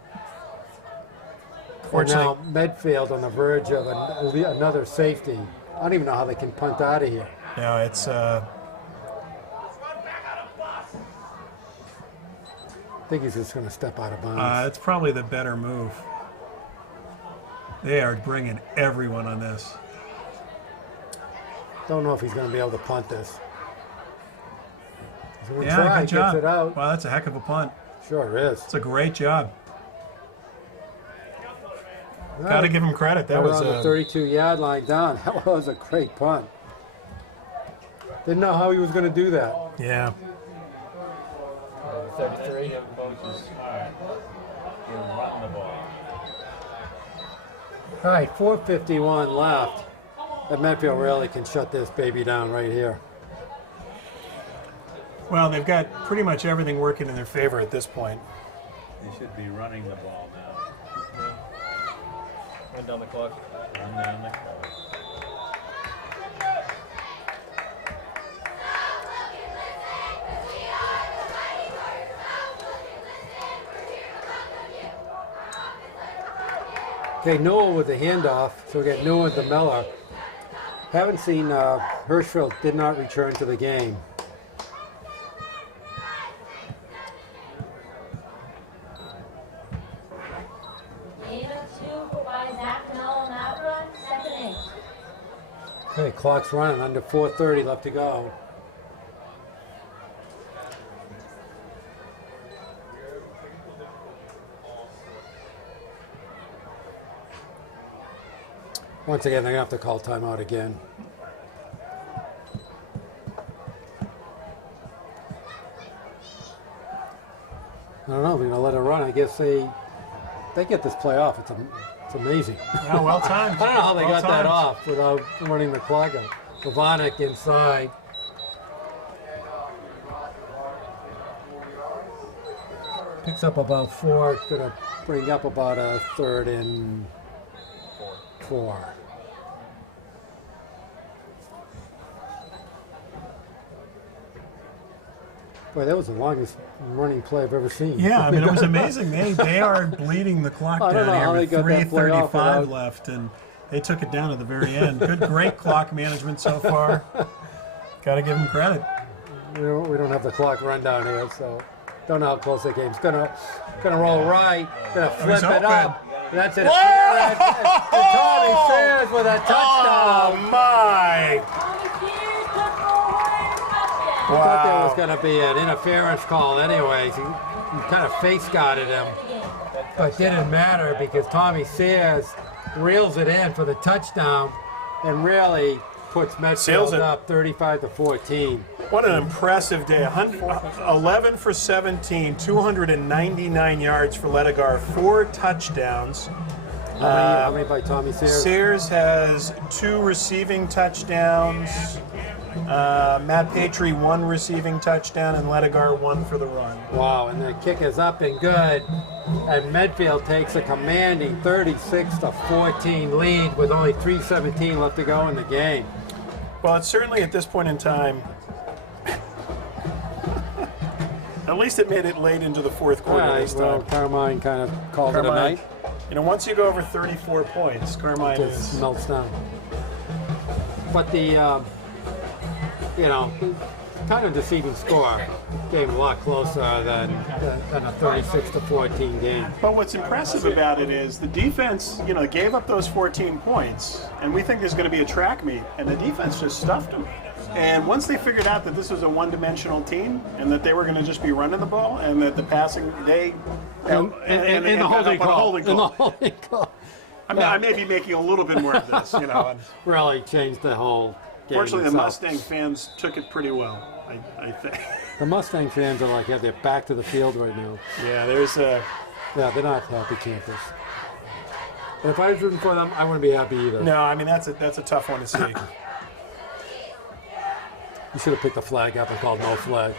And Fortunately- now Medfield on the verge of another safety. I don't even know how they can punt out of here. No, it's I think he's just going to step out of bounds. it's probably the better move. They are bringing everyone on this. Don't know if he's going to be able to punt this. He's going to Yeah, try, good job. gets it out. Wow, that's a heck of a punt. Sure is. It's a great job. All Got to right. give him credit. That was on the 32-yard line down. That was a great punt. Didn't know how he was going to do that. yeah. 33. Give coaches smart. You're running the ball. All right, 4:51 left. That Medfield really can shut this baby down right here. Well, they've got pretty much everything working in their favor at this point. They should be running the ball now. Run down the clock. Run down the clock. Okay, Newell with the handoff, so we get Newell to Miller. Haven't seen Hirschfeld did not return to the game. Okay, clock's running, under 4:30 left to go. Once again, they're gonna have to call timeout again. I don't know, we're gonna let it run. I guess they get this play off. It's amazing. Yeah, well timed. I don't know how they Well got that timed. off without running the clock out. Pavanik inside. Picks up about 4. It's gonna bring up about a 3rd and 4. Boy, that was the longest running play I've ever seen. Yeah, I mean, it was amazing. They are bleeding the clock I don't down know here how they with got that play off 3:35 without- left, and they took it down to the very end. Great clock management so far. Got to give them credit. We don't have the clock run down here, so don't know how close the game's gonna roll right, gonna flip he's it open. up. That's it. That's it. And Tommy Sayers with a touchdown. Oh my! I thought there was gonna be an interference call anyways. He kind of face guarded him, but didn't matter because Tommy Sayers reels it in for the touchdown and really puts Seals Medfield it. up 35-14. What an impressive day. 11 for 17, 299 yards for Ledegar, 4 touchdowns. How many by Tommy Sayers? Sayers has 2 receiving touchdowns. Matt Patry 1 receiving touchdown, and Ledegar 1 for the run. Wow, and the kick is up and good. And Medfield takes a commanding 36-14 lead with only 3:17 left to go in the game. Well, it's certainly at this point in time, at least it made it late into the fourth quarter this Well, time. Carmine kind of called it a Carmine, night. you know, once you go over 34 points, Carmine Just is... melts down. But the, kind of deceiving score. Game a lot closer than a 36-14 game. But what's impressive about it is the defense, gave up those 14 points, and we think there's going to be a track meet, and the defense just stuffed them. And once they figured out that this was a one-dimensional team, and that they were going to just be running the ball, and that the passing, they And the holding call. holding call. I may be making a little bit more of this, And Really changed the whole game. fortunately, the itself. Mustang fans took it pretty well, I think. The Mustang fans are like have their back to the field right now. Yeah, there's a... Yeah, they're not happy campers. And if I was rooting for them, I wouldn't be happy either. No, I mean, that's a tough one to see. You should have picked the flag up and called no flag.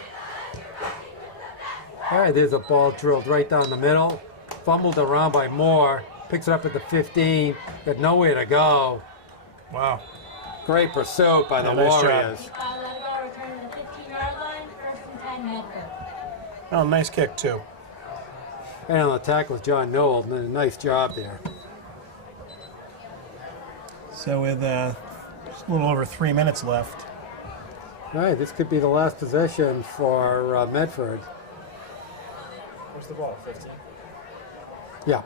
All right, there's a ball drilled right down the middle. Fumbled around by Moore. Picks it up at the 15. Got nowhere to go. Wow. Great pursuit by the nice job. Warriors. Return to the 15-yard line, 1st and 10 Medford. Oh, nice kick, too. And on the tackle was John Newell. Nice job there. So with just a little over 3 minutes left. All right, this could be the last possession for Medford. Where's the ball? 15? Yeah.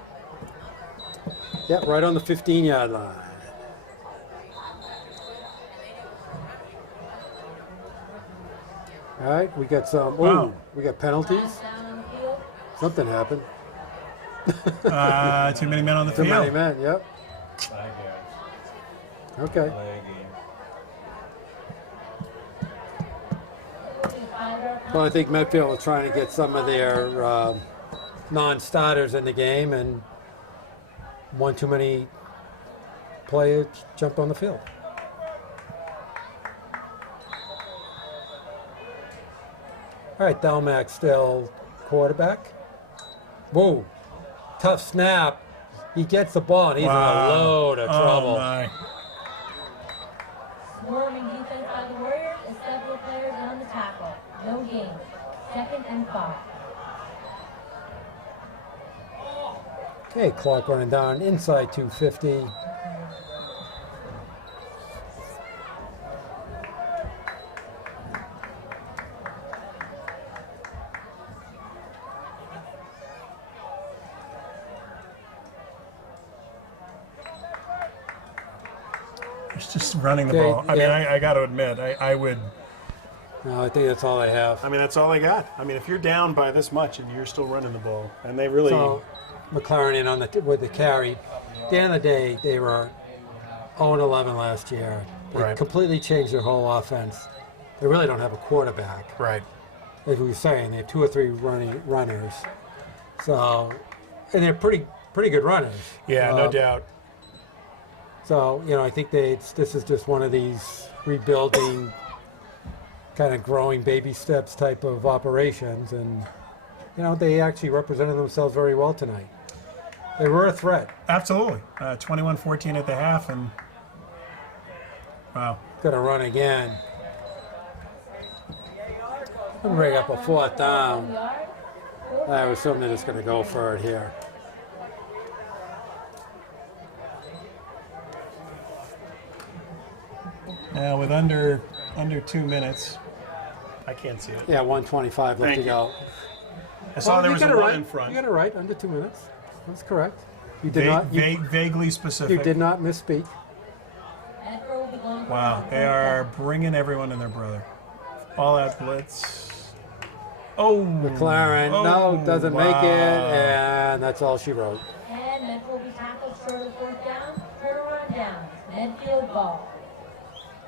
Yeah, right on the 15-yard line. All right, we got some. Wow. Ooh, we got penalties. Down on the field. Something happened. Too many men on the Too field. many men. Yep. 5 yards. Okay. Play a game. Well, I think Medfield was trying to get some of their non-starters in the game, and one too many players jumped on the field. All right, Delmack still quarterback. Whoa, tough snap. he gets the ball and he's in a load of trouble. Oh my. Swarming defense by the Warriors is several players on the tackle. No gain. 2nd and 5. Okay, clock running down inside 250. It's just running the Okay, ball. I mean, I got to admit, I would. No, I think that's all they have. I mean, that's all they got. I mean, if you're down by this much and you're still running the ball, and they really. So McLaren in on with the carry. At the end of the day, they were 0-11 last year. They Right. completely changed their whole offense. They really don't have a quarterback. Right. As we were saying, they have 2 or 3 runners. So, and they're pretty good runners. Yeah, no doubt. So, I think this is just one of these rebuilding, kind of growing baby steps type of operations. And, they actually represented themselves very well tonight. They were a threat. Absolutely. 21-14 at the half, and wow. Going to run again. I'm bring up a 4th down. I assume they're just going to go for it here. Now with under 2 minutes, I can't see it. Yeah, 1:25 left Thank to you. go. I saw there you was got a it one right. in front. You got it right. Under 2 minutes. That's correct. You did not. Vaguely You specific. did not misspeak. Medford will be going Wow, they are bringing everyone and their brother. All out blitz. Oh, McLaren, no, doesn't make it, and that's all she wrote. And Medford will be tackled short of 4th down. Turnaround down. Medfield ball.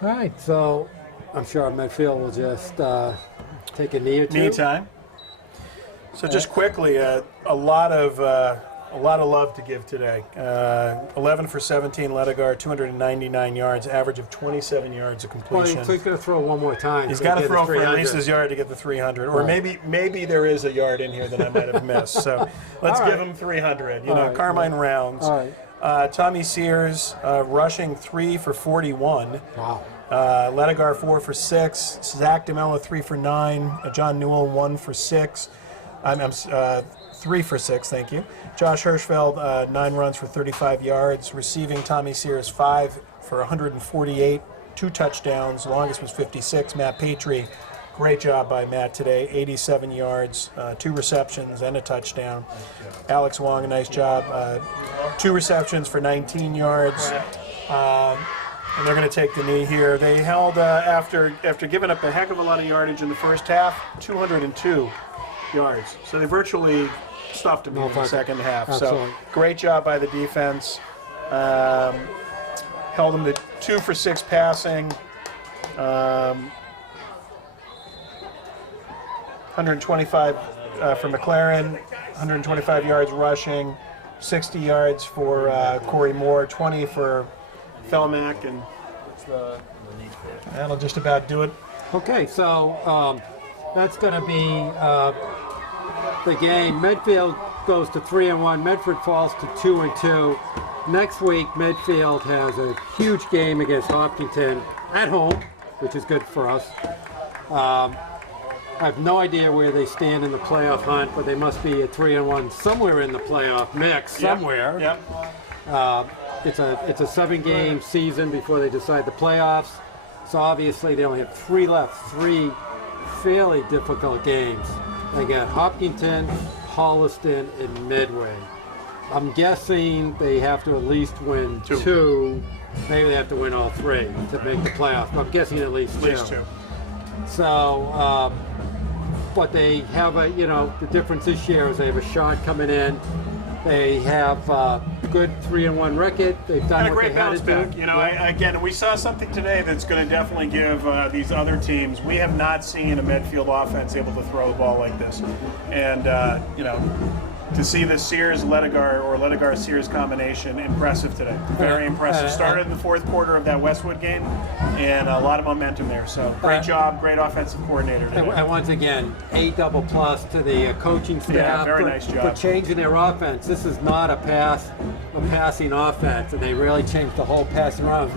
All right, so I'm sure Medfield will just take a knee or two. Meantime. So just quickly, a lot of love to give today. 11 for 17, Ledegar, 299 yards, average of 27 yards of Well, completion. so he's going to throw one more time. He's to got to get throw his for at 300. least his yard to get the 300, or Right. maybe there is a yard in here that I might have missed. So let's All give right. him 300. All right. Carmine Rounds. All right. Tommy Sears rushing 3 for 41. Wow. Ledegar 4 for 6. Zach DeMello 3 for 9. John Newell 1 for 6. 3 for 6, thank you. Josh Hirschfeld 9 runs for 35 yards. Receiving Tommy Sears 5 for 148. 2 touchdowns. Longest was 56. Matt Patry, great job by Matt today. 87 yards, 2 receptions and a touchdown. Alex Wong, a nice job. 2 receptions for 19 yards. And they're going to take the knee here. They held, after giving up a heck of a lot of yardage in the first half, 202 yards. So they virtually stuffed them in the fuck it. second half. Absolutely. So great job by the defense. Held them to 2 for 6 passing. 125 for McLaren, 125 yards rushing, 60 yards for Corey Moore, 20 for Felmack, and that'll just about do it. Okay, so that's going to be the game. Medfield goes to 3-1. Medford falls to 2-2. Next week, Medfield has a huge game against Hopkinton at home, which is good for us. I have no idea where they stand in the playoff hunt, but they must be at 3-1 somewhere in the playoff mix somewhere. Yep. It's a 7-game season before they decide the playoffs. So obviously they only have 3 left, 3 fairly difficult games. They got Hopkinton, Holliston, and Medway. I'm guessing they have to at least win 2. Maybe they have to win all 3 to make the playoffs. But I'm guessing at least 2. At least 2. So, but they have the difference this year is they have a shot coming in. They have a good 3-1 record. They've done And a what great they had bounce to do. back. Again, we saw something today that's going to definitely give these other teams. We have not seen a Medfield offense able to throw the ball like this, and to see the Sears-Ledegar or Ledegar-Sears combination impressive today. Very impressive. Started in the fourth quarter of that Westwood game, and a lot of momentum there. So great job, great offensive coordinator today. And once again, A double plus to the coaching staff Yeah, very nice job. for changing their offense. This is not a passing offense, and they really changed the whole passing around.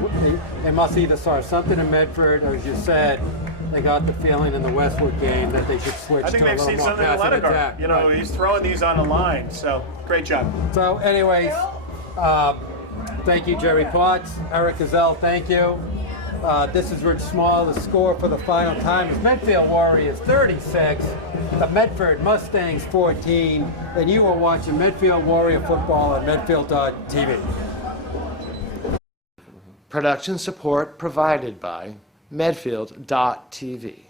They must either saw something in Medford, or as you said, they got the feeling in the Westwood game that they should switch I think to a they've little seen more something in passing Ledegar. attack. You know, Right. he's throwing these on a line. So great job. So, anyways, thank you, Jerry Potts. Eric Gazelle, thank you. This is Rich Small. The score for the final time is Medfield Warriors 36, the Medford Mustangs 14, and you are watching Medfield Warrior football on Medfield.tv. Production support provided by Medfield.tv.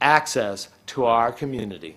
Access to our community.